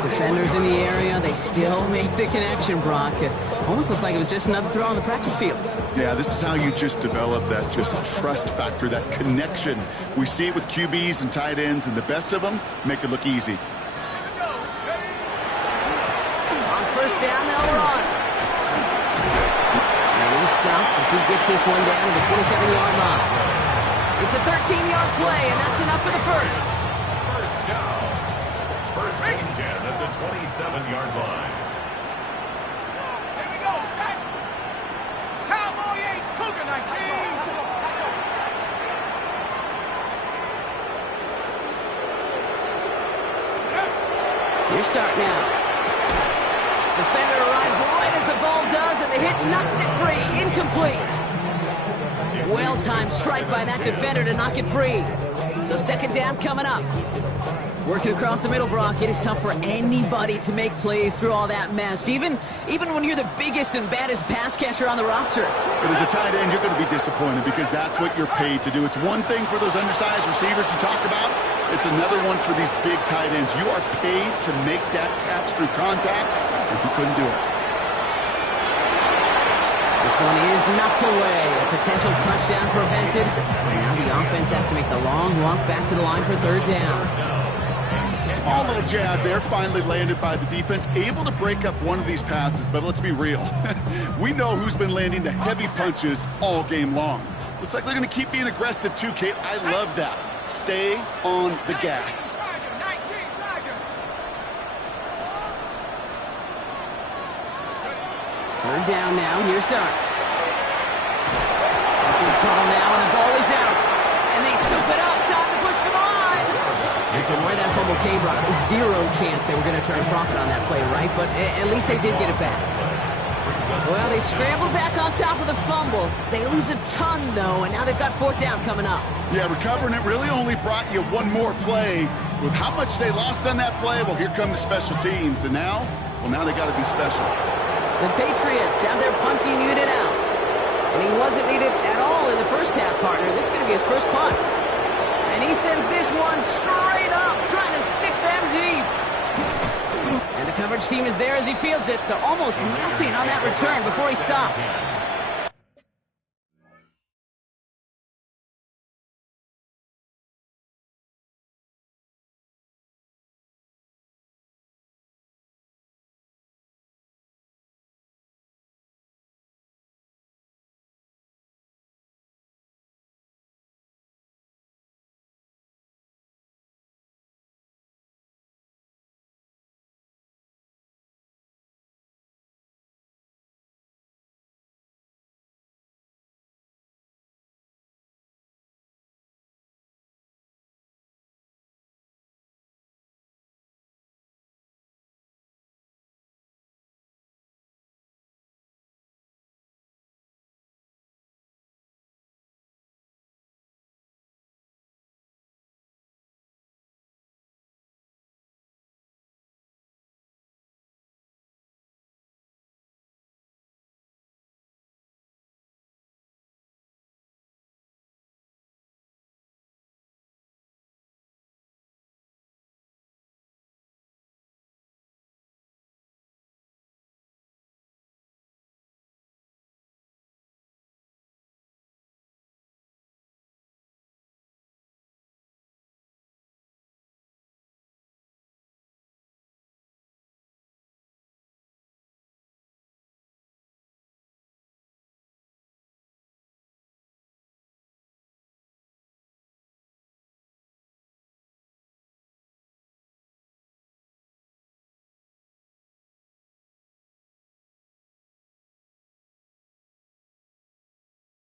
Defenders in the area, they still make the connection, Brock. It almost looked like it was just another throw on the practice field. Yeah, this is how you just develop that just trust factor, that connection. We see it with QBs and tight ends, and the best of them make it look easy. On first down, they'll run. And he's stopped as he gets this one down to the 27-yard line. It's a 13-yard play, and that's enough for the first. First down. First and 10 at the 27-yard line. Here we go, set. Cowboy 8, Cougar 19. Your start now. Defender arrives right as the ball does, and the hit knocks it free. Incomplete. Well-timed strike by that defender to knock it free. So second down coming up. Working across the middle, Brock. It is tough for anybody to make plays through all that mess, even when you're the biggest and baddest pass catcher on the roster. But as a tight end, you're going to be disappointed because that's what you're paid to do. It's one thing for those undersized receivers you talk about. It's another one for these big tight ends. You are paid to make that catch through contact, and you couldn't do it. This one is knocked away. A potential touchdown prevented. And now the offense has to make the long walk back to the line for third down. A small little jab there, finally landed by the defense. Able to break up one of these passes, but let's be real. We know who's been landing the heavy punches all game long. Looks like they're going to keep being aggressive too, Kate. I love that. Stay on the gas. Third down now. Here's Starks. In trouble now, and the ball is out. And they scoop it up. Time to push for the line. And from where that fumble came, Brock, zero chance they were going to turn a profit on that play, right? But at least they did get it back. Well, they scrambled back on top of the fumble. They lose a ton, though, and now they've got fourth down coming up. Yeah, recovering it really only brought you one more play. With how much they lost on that play, well, here come the special teams. And now they got to be special. The Patriots have their punting unit out. And he wasn't needed at all in the first half, partner. This is going to be his first punt. And he sends this one straight up, trying to stick them deep. And the coverage team is there as he fields it, so almost nothing on that return before he stopped.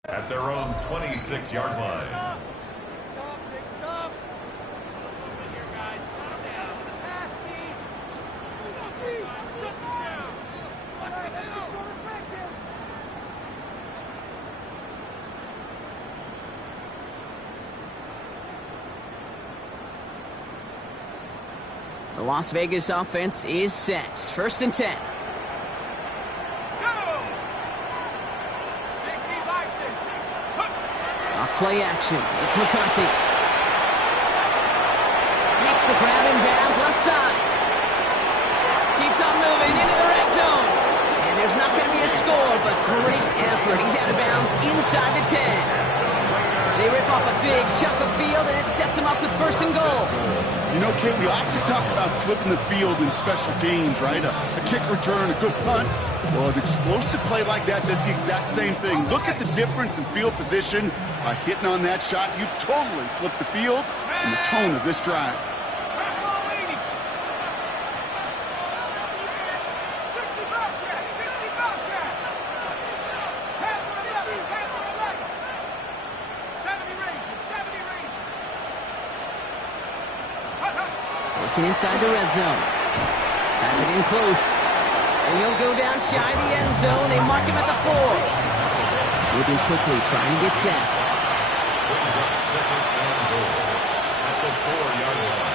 At their own 26-yard line. Stop, Nick, stop. Over here, guys. Shut him down. Pass, Steve. Shut him down. Let's get this into the trenches. The Las Vegas offense is set. 1st and 10. Play action. It's McCarthy. Makes the grab in bounds left side. Keeps on moving into the red zone. And there's not going to be a score, but great effort. He's out of bounds inside the 10. They rip off a big chunk of field, and it sets him up with 1st and goal. You know, Kate, we often talk about flipping the field in special teams, right? A kick return, a good punt. Well, an explosive play like that does the exact same thing. Look at the difference in field position. By hitting on that shot, you've totally flipped the field and the tone of this drive. Working inside the red zone. Has it in close. And he'll go down shy of the end zone. They mark him at the 4. Moving quickly, trying to get set. Brings up 2nd and goal at the 4-yard line.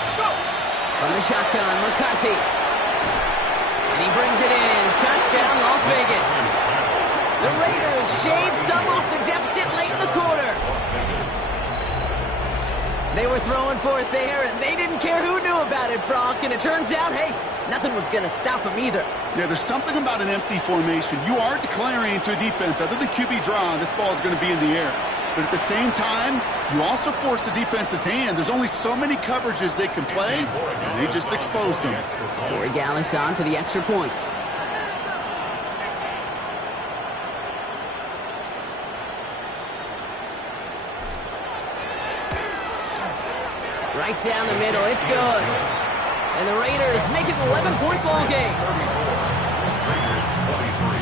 From the shotgun, McCarthy. And he brings it in. Touchdown, Las Vegas. The Raiders shave some off the deficit late in the quarter. They were throwing for it there, and they didn't care who knew about it, Brock. And it turns out, hey, nothing was going to stop them either. Yeah, there's something about an empty formation. You are declaring to a defense, other than QB draw, this ball is going to be in the air. But at the same time, you also force the defense's hand. There's only so many coverages they can play, and they just exposed them. Corey Gallis on for the extra point. Right down the middle, it's good. And the Raiders make it an 11-point ball game. Raiders 23,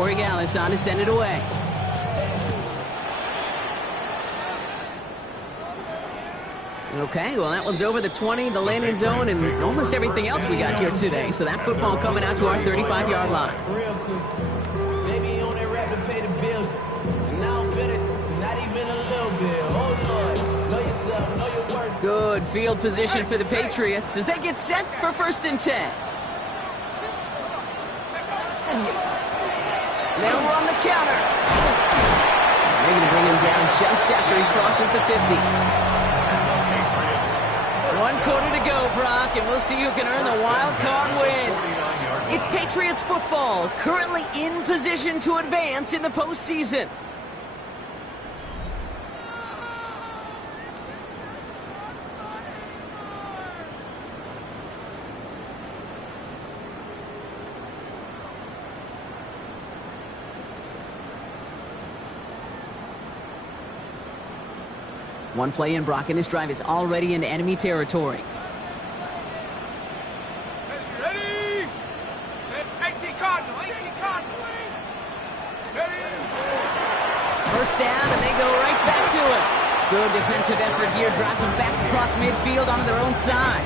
Borregales on to send it away. Okay, well, that one's over the 20, the landing zone, and almost everything else we got here today. So that football coming out to our 35-yard line. Real quick. Maybe you only rap to pay the bills. And now I'm fit it, not even a little bit. Oh, Lord. Know yourself, know your worth. Good field position for the Patriots as they get set for 1st and 10. Now we're on the counter. They're going to bring him down just after he crosses the 50. 1 quarter to go, Brock, and we'll see who can earn the wild card win. It's Patriots football, currently in position to advance in the postseason. One play in, Brock, and his drive is already into enemy territory. Ready? 18 Cardinal, 18 Cardinal. Ready? First down, and they go right back to it. Good defensive effort here, drives them back across midfield onto their own side.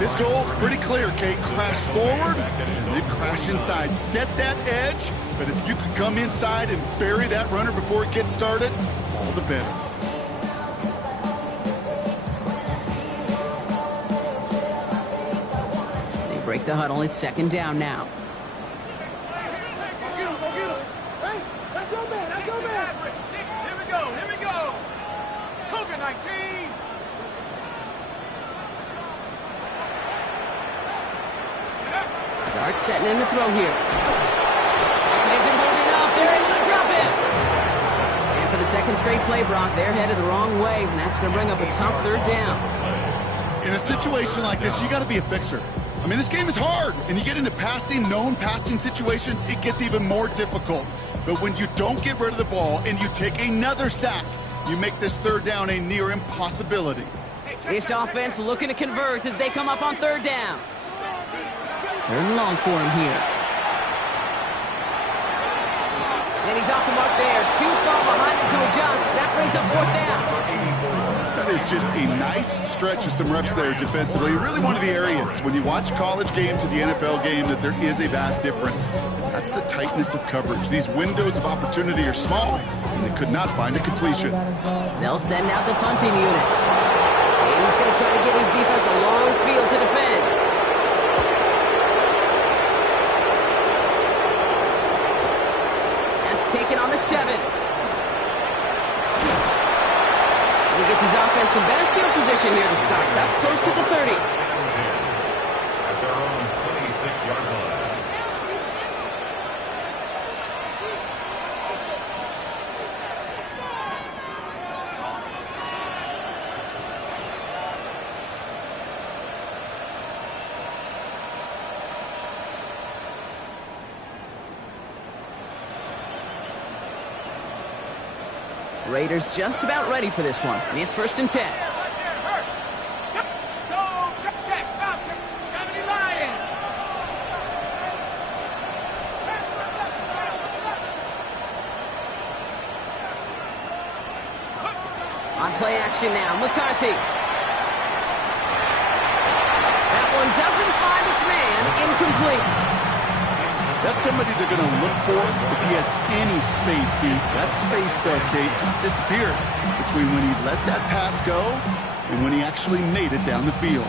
This goal's pretty clear, Kate. Crash forward, and then crash inside. Set that edge, but if you could come inside and bury that runner before it gets started, all the better. Break the huddle. It's 2nd down now. Go get him, go get him. Hey, that's your man, that's your man. Here we go, here we go. Cougar 19. Dart setting in the throw here. It isn't holding up. They're able to drop it. And for the 2nd straight play, Brock, they're headed the wrong way, and that's going to bring up a tough 3rd down. In a situation like this, you got to be a fixer. I mean, this game is hard, and you get into known passing situations, it gets even more difficult. But when you don't get rid of the ball and you take another sack, you make this 3rd down a near impossibility. This offense looking to convert as they come up on 3rd down. 3rd and long for him here. And he's off the mark there. Too far behind him to adjust. That brings up 4th down. That is just a nice stretch of some reps there defensively. Really one of the areas when you watch college game to the NFL game that there is a vast difference. That's the tightness of coverage. These windows of opportunity are small, and they could not find a completion. They'll send out the punting unit. And he's going to try to give his defense a long field to defend. That's taken on the 7. He gets his offense in better field position here to start. Up close to the 30. At their own 26-yard line. Raiders just about ready for this one. It's 1st and 10. Go, check, Falcon, 70 Lion. On play action now, McCarthy. That one doesn't find its man, incomplete. That's somebody they're going to look for if he has any space, Steve. That space, though, Kate, just disappeared between when he let that pass go and when he actually made it down the field.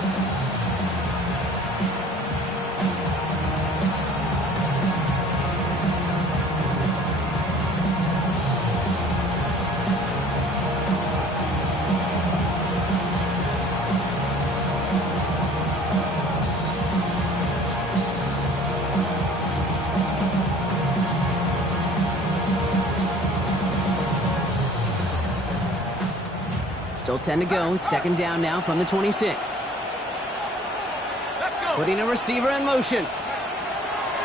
Still 10 to go. It's 2nd down now from the 26. Let's go. Putting a receiver in motion.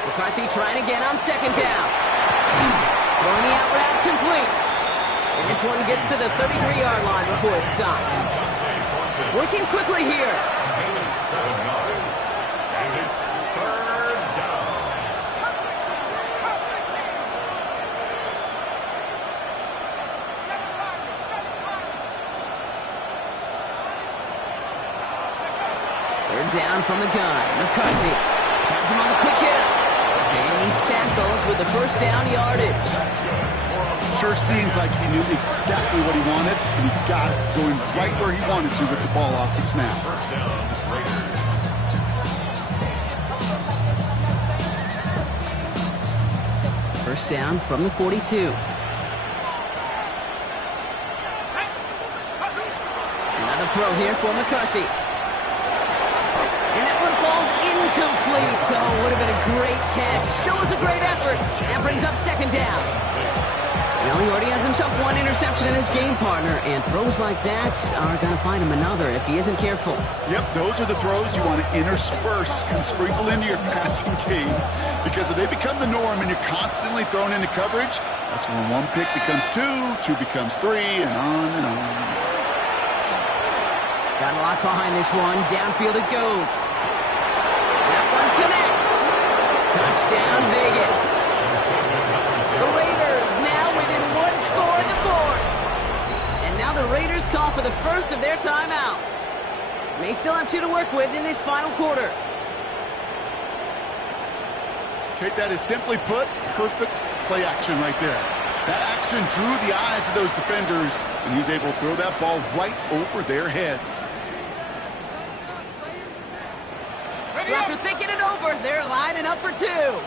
McCarthy trying again on 2nd down. Throwing the out route complete. And this one gets to the 33-yard line before it's stopped. Working quickly here. Gain of 7 yards. And it's 3rd down. down from the gun. McCarthy has him on the quick hitter. And he's tackled with the first down yardage. Sure seems like he knew exactly what he wanted, and he got it, going right where he wanted to with the ball off the snap. First down, Raiders. First down from the 42. Another throw here for McCarthy. And that one falls incomplete. So would have been a great catch. Shows a great effort. That brings up second down. Well, he already has himself one interception in his game, partner, and throws like that are going to find him another if he isn't careful. Yep, those are the throws you want to intersperse and sprinkle into your passing game, because if they become the norm and you're constantly thrown into coverage, that's when one pick becomes two, two becomes three, and on and on. Got a lot behind this one. Downfield it goes. That one connects. Touchdown, Vegas. The Raiders now within one score in the fourth. And now the Raiders call for the first of their timeouts. May still have two to work with in this final quarter. Kate, that is simply put, perfect play action right there. That action drew the eyes of those defenders, and he was able to throw that ball right over their heads. So after thinking it over, they're lining up for two.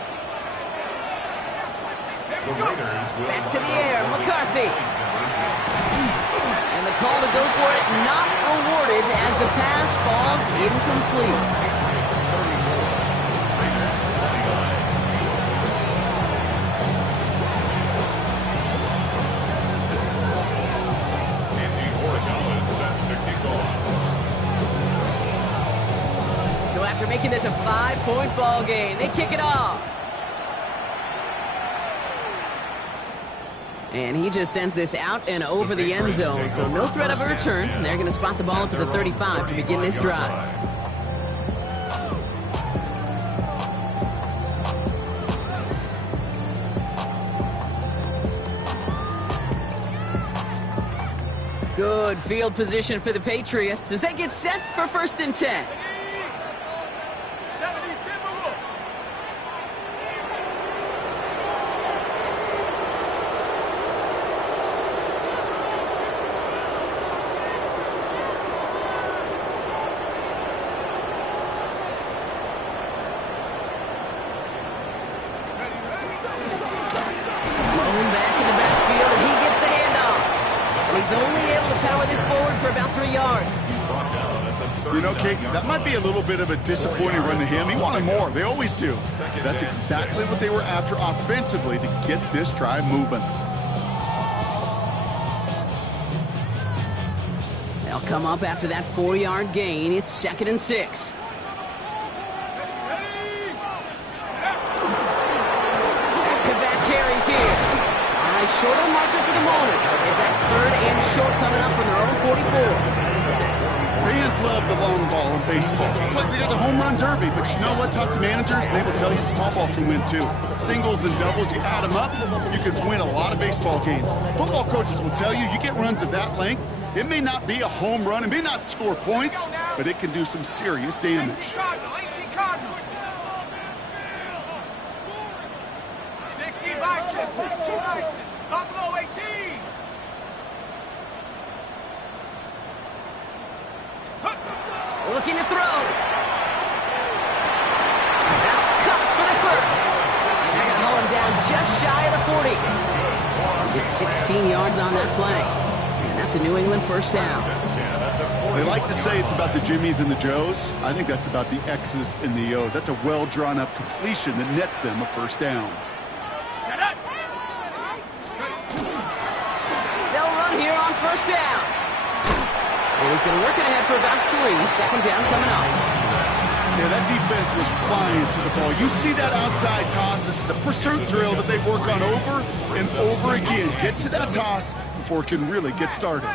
Back to the air, McCarthy. And the call to go for it not rewarded as the pass falls incomplete. So after making this a 5-point ball game, they kick it off. And he just sends this out and over the end zone. So no threat of a return. They're going to spot the ball up at the 35 to begin this drive. Good field position for the Patriots as they get set for 1st and 10. He's only able to power this forward for about 3 yards. You know, Kate, that might be a little bit of a disappointing run to him. He wanted more. They always do. That's exactly what they were after offensively to get this drive moving. They'll come up after that 4-yard gain. It's 2nd and 6. Back-to-back carries here. All right, short on marker for the moment. They've got 3rd and short coming up from their own 44. Fans love the long ball in baseball. It's like they got the home run derby, but you know what? Talk to managers, they will tell you small ball can win too. Singles and doubles, you add them up, you can win a lot of baseball games. Football coaches will tell you, you get runs of that length, it may not be a home run, it may not score points, but it can do some serious damage. 60 bicep, 60 bicep, Buffalo 18. Looking to throw. That's cut for the first. And they're going to hold him down just shy of the 40. Gets 16 yards on that play. And that's a New England first down. They like to say it's about the Jimmies and the Joes. I think that's about the X's and the O's. That's a well-drawn-up completion that nets them a first down. They'll run here on first down. And he's going to work it ahead for about 3. 2nd down coming up. Yeah, that defense was flying to the ball. You see that outside toss. This is a pursuit drill that they work on over and over again. Get to that toss before it can really get started.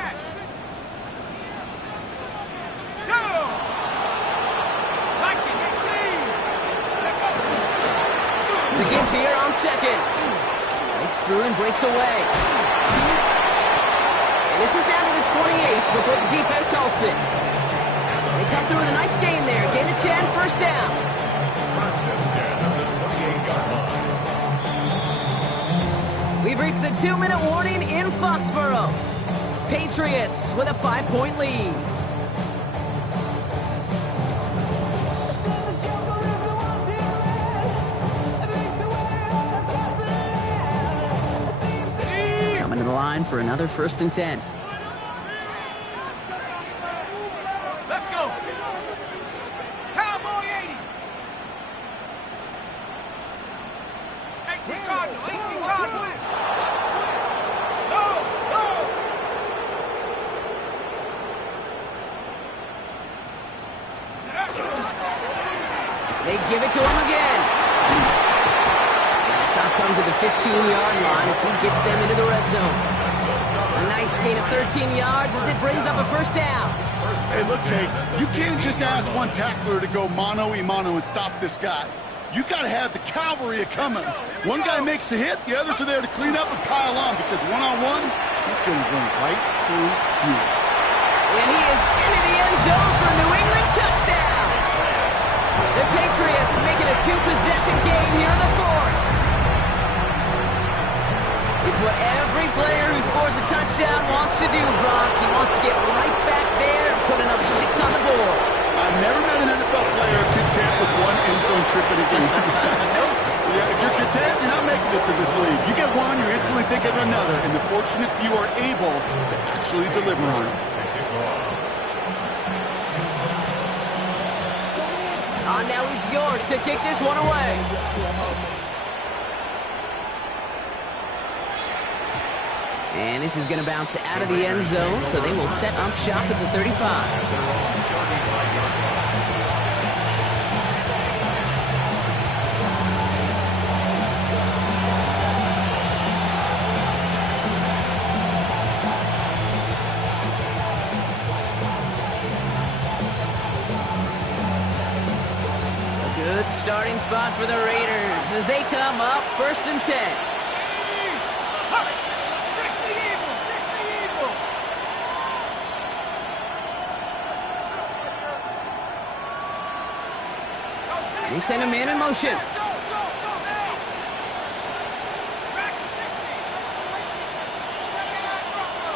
The give here on 2nd. Breaks through and breaks away. This is down to the 28 before the defense halts it. They come through with a nice gain there. Gain of 10, first down. First and 10 at the 28-yard line. We've reached the 2-minute warning in Foxborough. Patriots with a 5-point lead. Coming to the line for another first and 10. Let's go. Cowboy 80. 18 Cardinal, 18 Cardinal. Go, go. They give it to him again. And the stop comes at the 15-yard line as he gets them into the red zone. A nice gain of 13 yards as it brings up a first down. Hey, look, Kate, you can't just ask one tackler to go mano-a-mano and stop this guy. You got to have the cavalry coming. One guy makes a hit, the others are there to clean up and pile on because one-on-one, he's going to run right through you. And he is into the end zone for a New England touchdown. The Patriots make it a 2-possession game here in the fourth. It's what every player who scores a touchdown wants to do, Brock. He wants to get right back there and put another 6 on the board. I've never met an NFL player content with one end zone trip in a game. Nope. So yeah, if you're content, you're not making it to this league. You get one, you're instantly thinking of another, and the fortunate few are able to actually deliver on it. Now he's yours to kick this one away. And this is going to bounce out of the end zone, so they will set up shop at the 35. Good starting spot for the Raiders as they come up first and 10. 60 Eagles, 60 Eagles. They send a man in motion. Go, go, go, now. Track 60. Second and Bronco.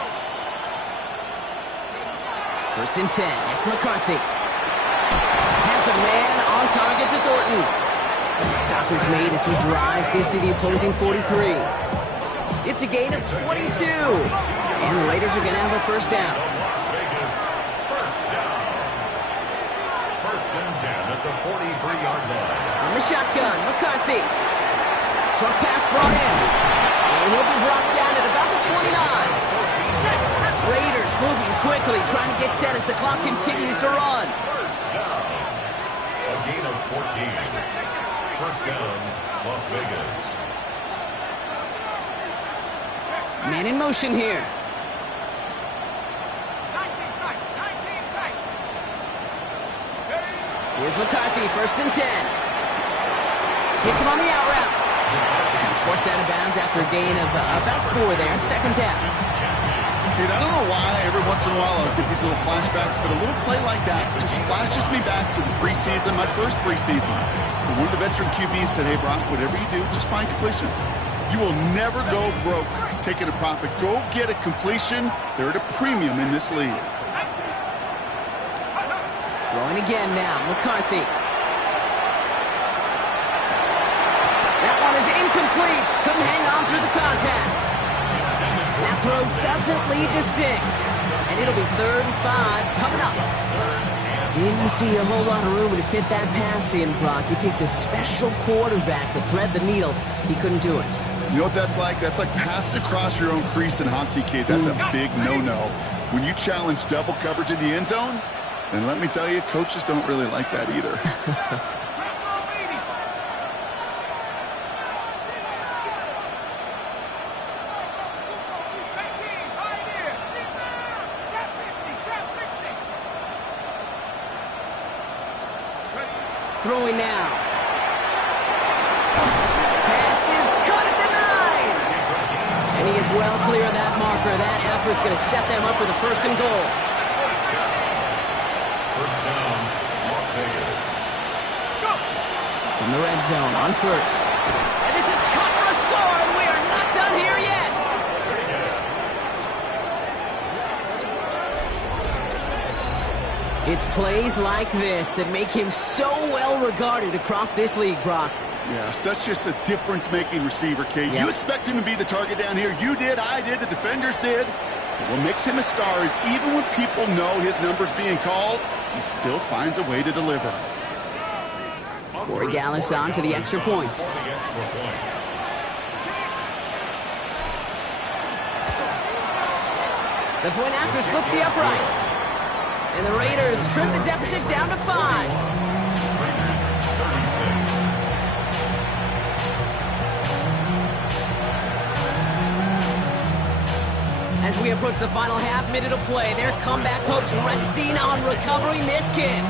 First and 10. It's McCarthy. Has a man on target to Thornton. The stop is made as he drives this to the opposing 43. It's a gain of 22. And the Raiders are going to have a first down. Las Vegas, first down. First and 10 at the 43-yard line. From the shotgun, McCarthy. Short pass brought in. And he'll be brought down at about the 29. Raiders moving quickly, trying to get set as the clock continues to run. First down. A gain of 14. First down, Las Vegas. Man in motion here. 19 tight, 19 tight. Here's McCarthy, first and 10. Hits him on the out route. He's forced out of bounds after a gain of about 4 there. Second down. Dude, I don't know why every once in a while I'll get these little flashbacks, but a little play like that just flashes me back to the preseason, my first preseason. But one of the veteran QBs said, hey, Brock, whatever you do, just find completions. You will never go broke taking a profit. Go get a completion. They're at a premium in this league. Throwing again now, McCarthy. That one is incomplete. Couldn't hang on through the contact. That throw doesn't lead to 6. And it'll be 3rd and 5 coming up. Didn't see a whole lot of room to fit that pass in, Brock. It takes a special quarterback to thread the needle. He couldn't do it. You know what that's like? That's like passing across your own crease in hockey, kid. That's a big no-no. When you challenge double coverage in the end zone, then let me tell you, coaches don't really like that either. Throwing now. Pass is cut at the 9. And he is well clear of that marker. That effort's going to set them up with a first and goal. First down. end zone on first. And this is caught for a score, and we are not done here yet. It's plays like this that make him so well regarded across this league, Brock. Yeah, such just a difference-making receiver, Kate. Yep. You expect him to be the target down here. You did, I did, the defenders did. But what makes him a star is even when people know his number's being called, he still finds a way to deliver. Corey Gallis on for the extra point. The point after splits the uprights. And the Raiders trim the deficit down to 5. As we approach the final half minute of play, their comeback hopes resting on recovering this kick.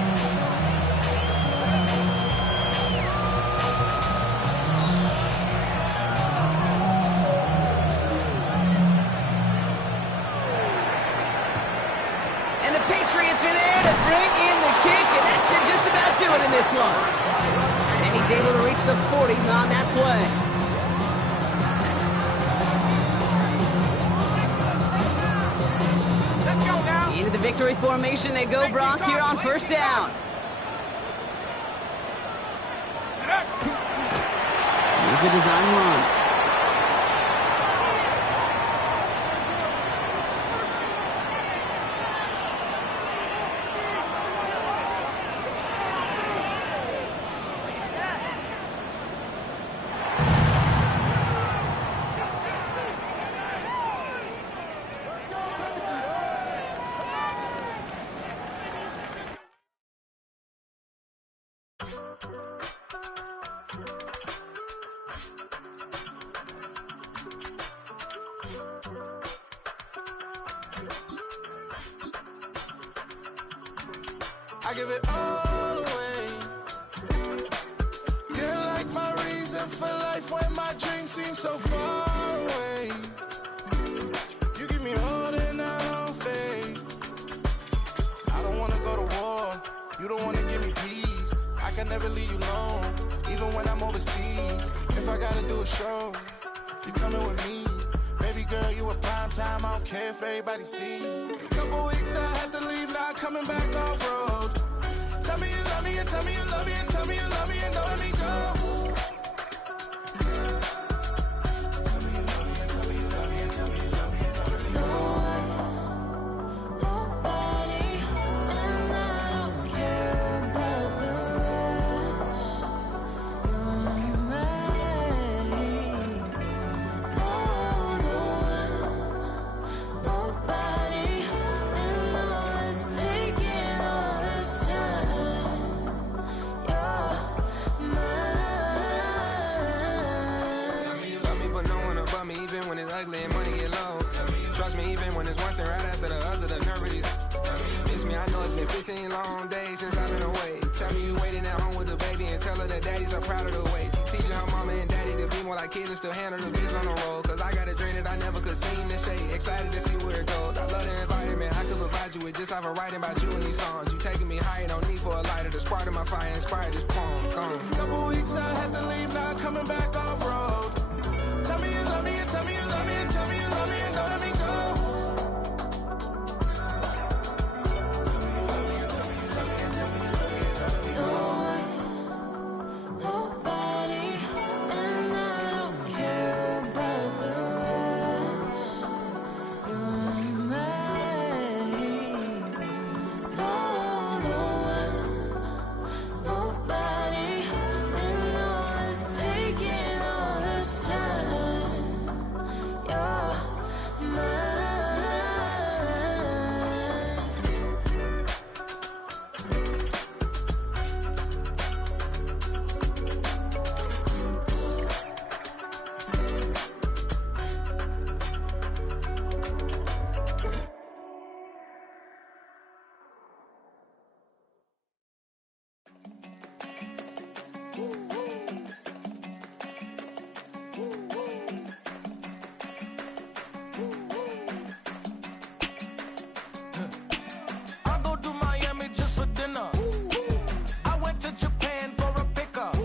And the Patriots are there to bring in the kick, and that should just about do it in this one. And he's able to reach the 40 on that play. Into the victory formation they go, Brock, here on first down. Here's a design run. I give it all away. You're like my reason for life when my dreams seem so far away. You give me all that I don't fade. I don't wanna go to war. You don't wanna give me peace. I can never leave you alone, even when I'm overseas. If I gotta do a show, you coming with me. Baby girl, you a prime time. I don't care if everybody see. Couple weeks I had to leave, now I'm coming back off road. Tell me you love me, and tell me you love me, and tell me you love me, and don't let me go. Tell me you love me, and tell me you love me, and tell me you love me, and don't let me go. Nobody, and I don't care about the rest. You're mine. Nobody, and all is taking all this time. You're mine. Tell me you love me, but no one above me, even when it's ugly and money get low. Trust me, even when it's one thing right after the other, the nerve of these. Miss me, I know it's been 15 long days since I've been away. Tell me you waiting at home with the baby and tell her that daddy's so proud of the way. She teaching her mama and daddy to be more like kids and still handle the biz on the road. Cause I got a dream that I never could sing and say. Excited to see where it goes. I love the environment. I could provide you with just have a writing about you in these songs. You taking me higher, don't need for a lighter. The spark of my fire inspired this poem. Gone. Couple weeks I had to leave, now I'm coming back off road. Tell me you love me, and tell me you love me, and tell me you love me, and don't let me go. Tell me you love me, and tell me you love me, and tell me you love me, and don't let me go. Nobody, and I don't care about the rest. You're mine. Nobody, and all is taking all this time. You're mine. I go to Miami just for dinner. I went to Japan for a pickup.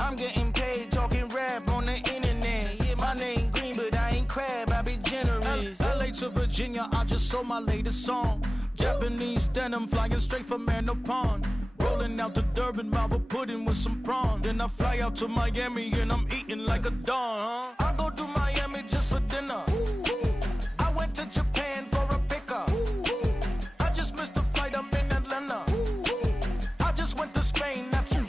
I'm getting paid talking rap on the internet. Yeah, my name green, but I ain't crab, I be generous. LA to Virginia, I just sold my latest song. Japanese denim flying straight from Manopon. Rolling out to Durban, Marvel pudding with some prawn. Then I fly out to Miami and I'm eating like a don, huh? I go to Miami just for dinner. I went to Japan for a pickup. I just missed the flight, I'm in Atlanta. I just went to Spain, not you.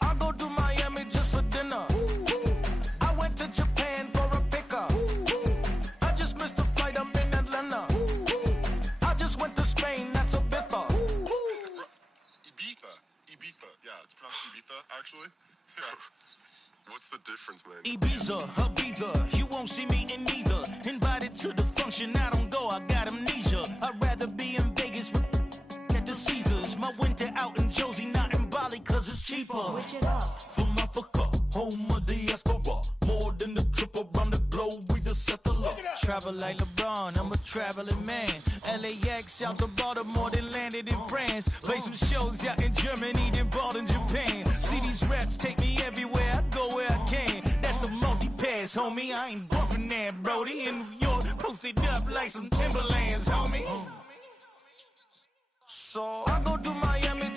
I go to Miami just for dinner. I went to Japan for a pickup. I just missed the flight, I'm in Atlanta. I just went to Spain, that's a biffa. Ibiza. Yeah, it's pronounced Ibiza, actually. Yeah. What's the difference, man? Ibiza, Ibiza, you won't see me in neither. Invited to the function, I don't go, I got amnesia. I'd rather be in Vegas at the Caesars. My winter out in Josie, not in Bali, cause it's cheaper. Switch it up. From Africa, home of the diaspora. More than the trip around the globe, we the settler. Travel like LeBron, I'm a traveling man. LAX out to Baltimore, then landed in France. Play some shows out in Germany, then bought in Japan. See these raps take me everywhere, I go where I can. That's the multi-pass, homie, I ain't bumping that, Brody. In New York, posted up like some Timberlands, homie. So I go to Miami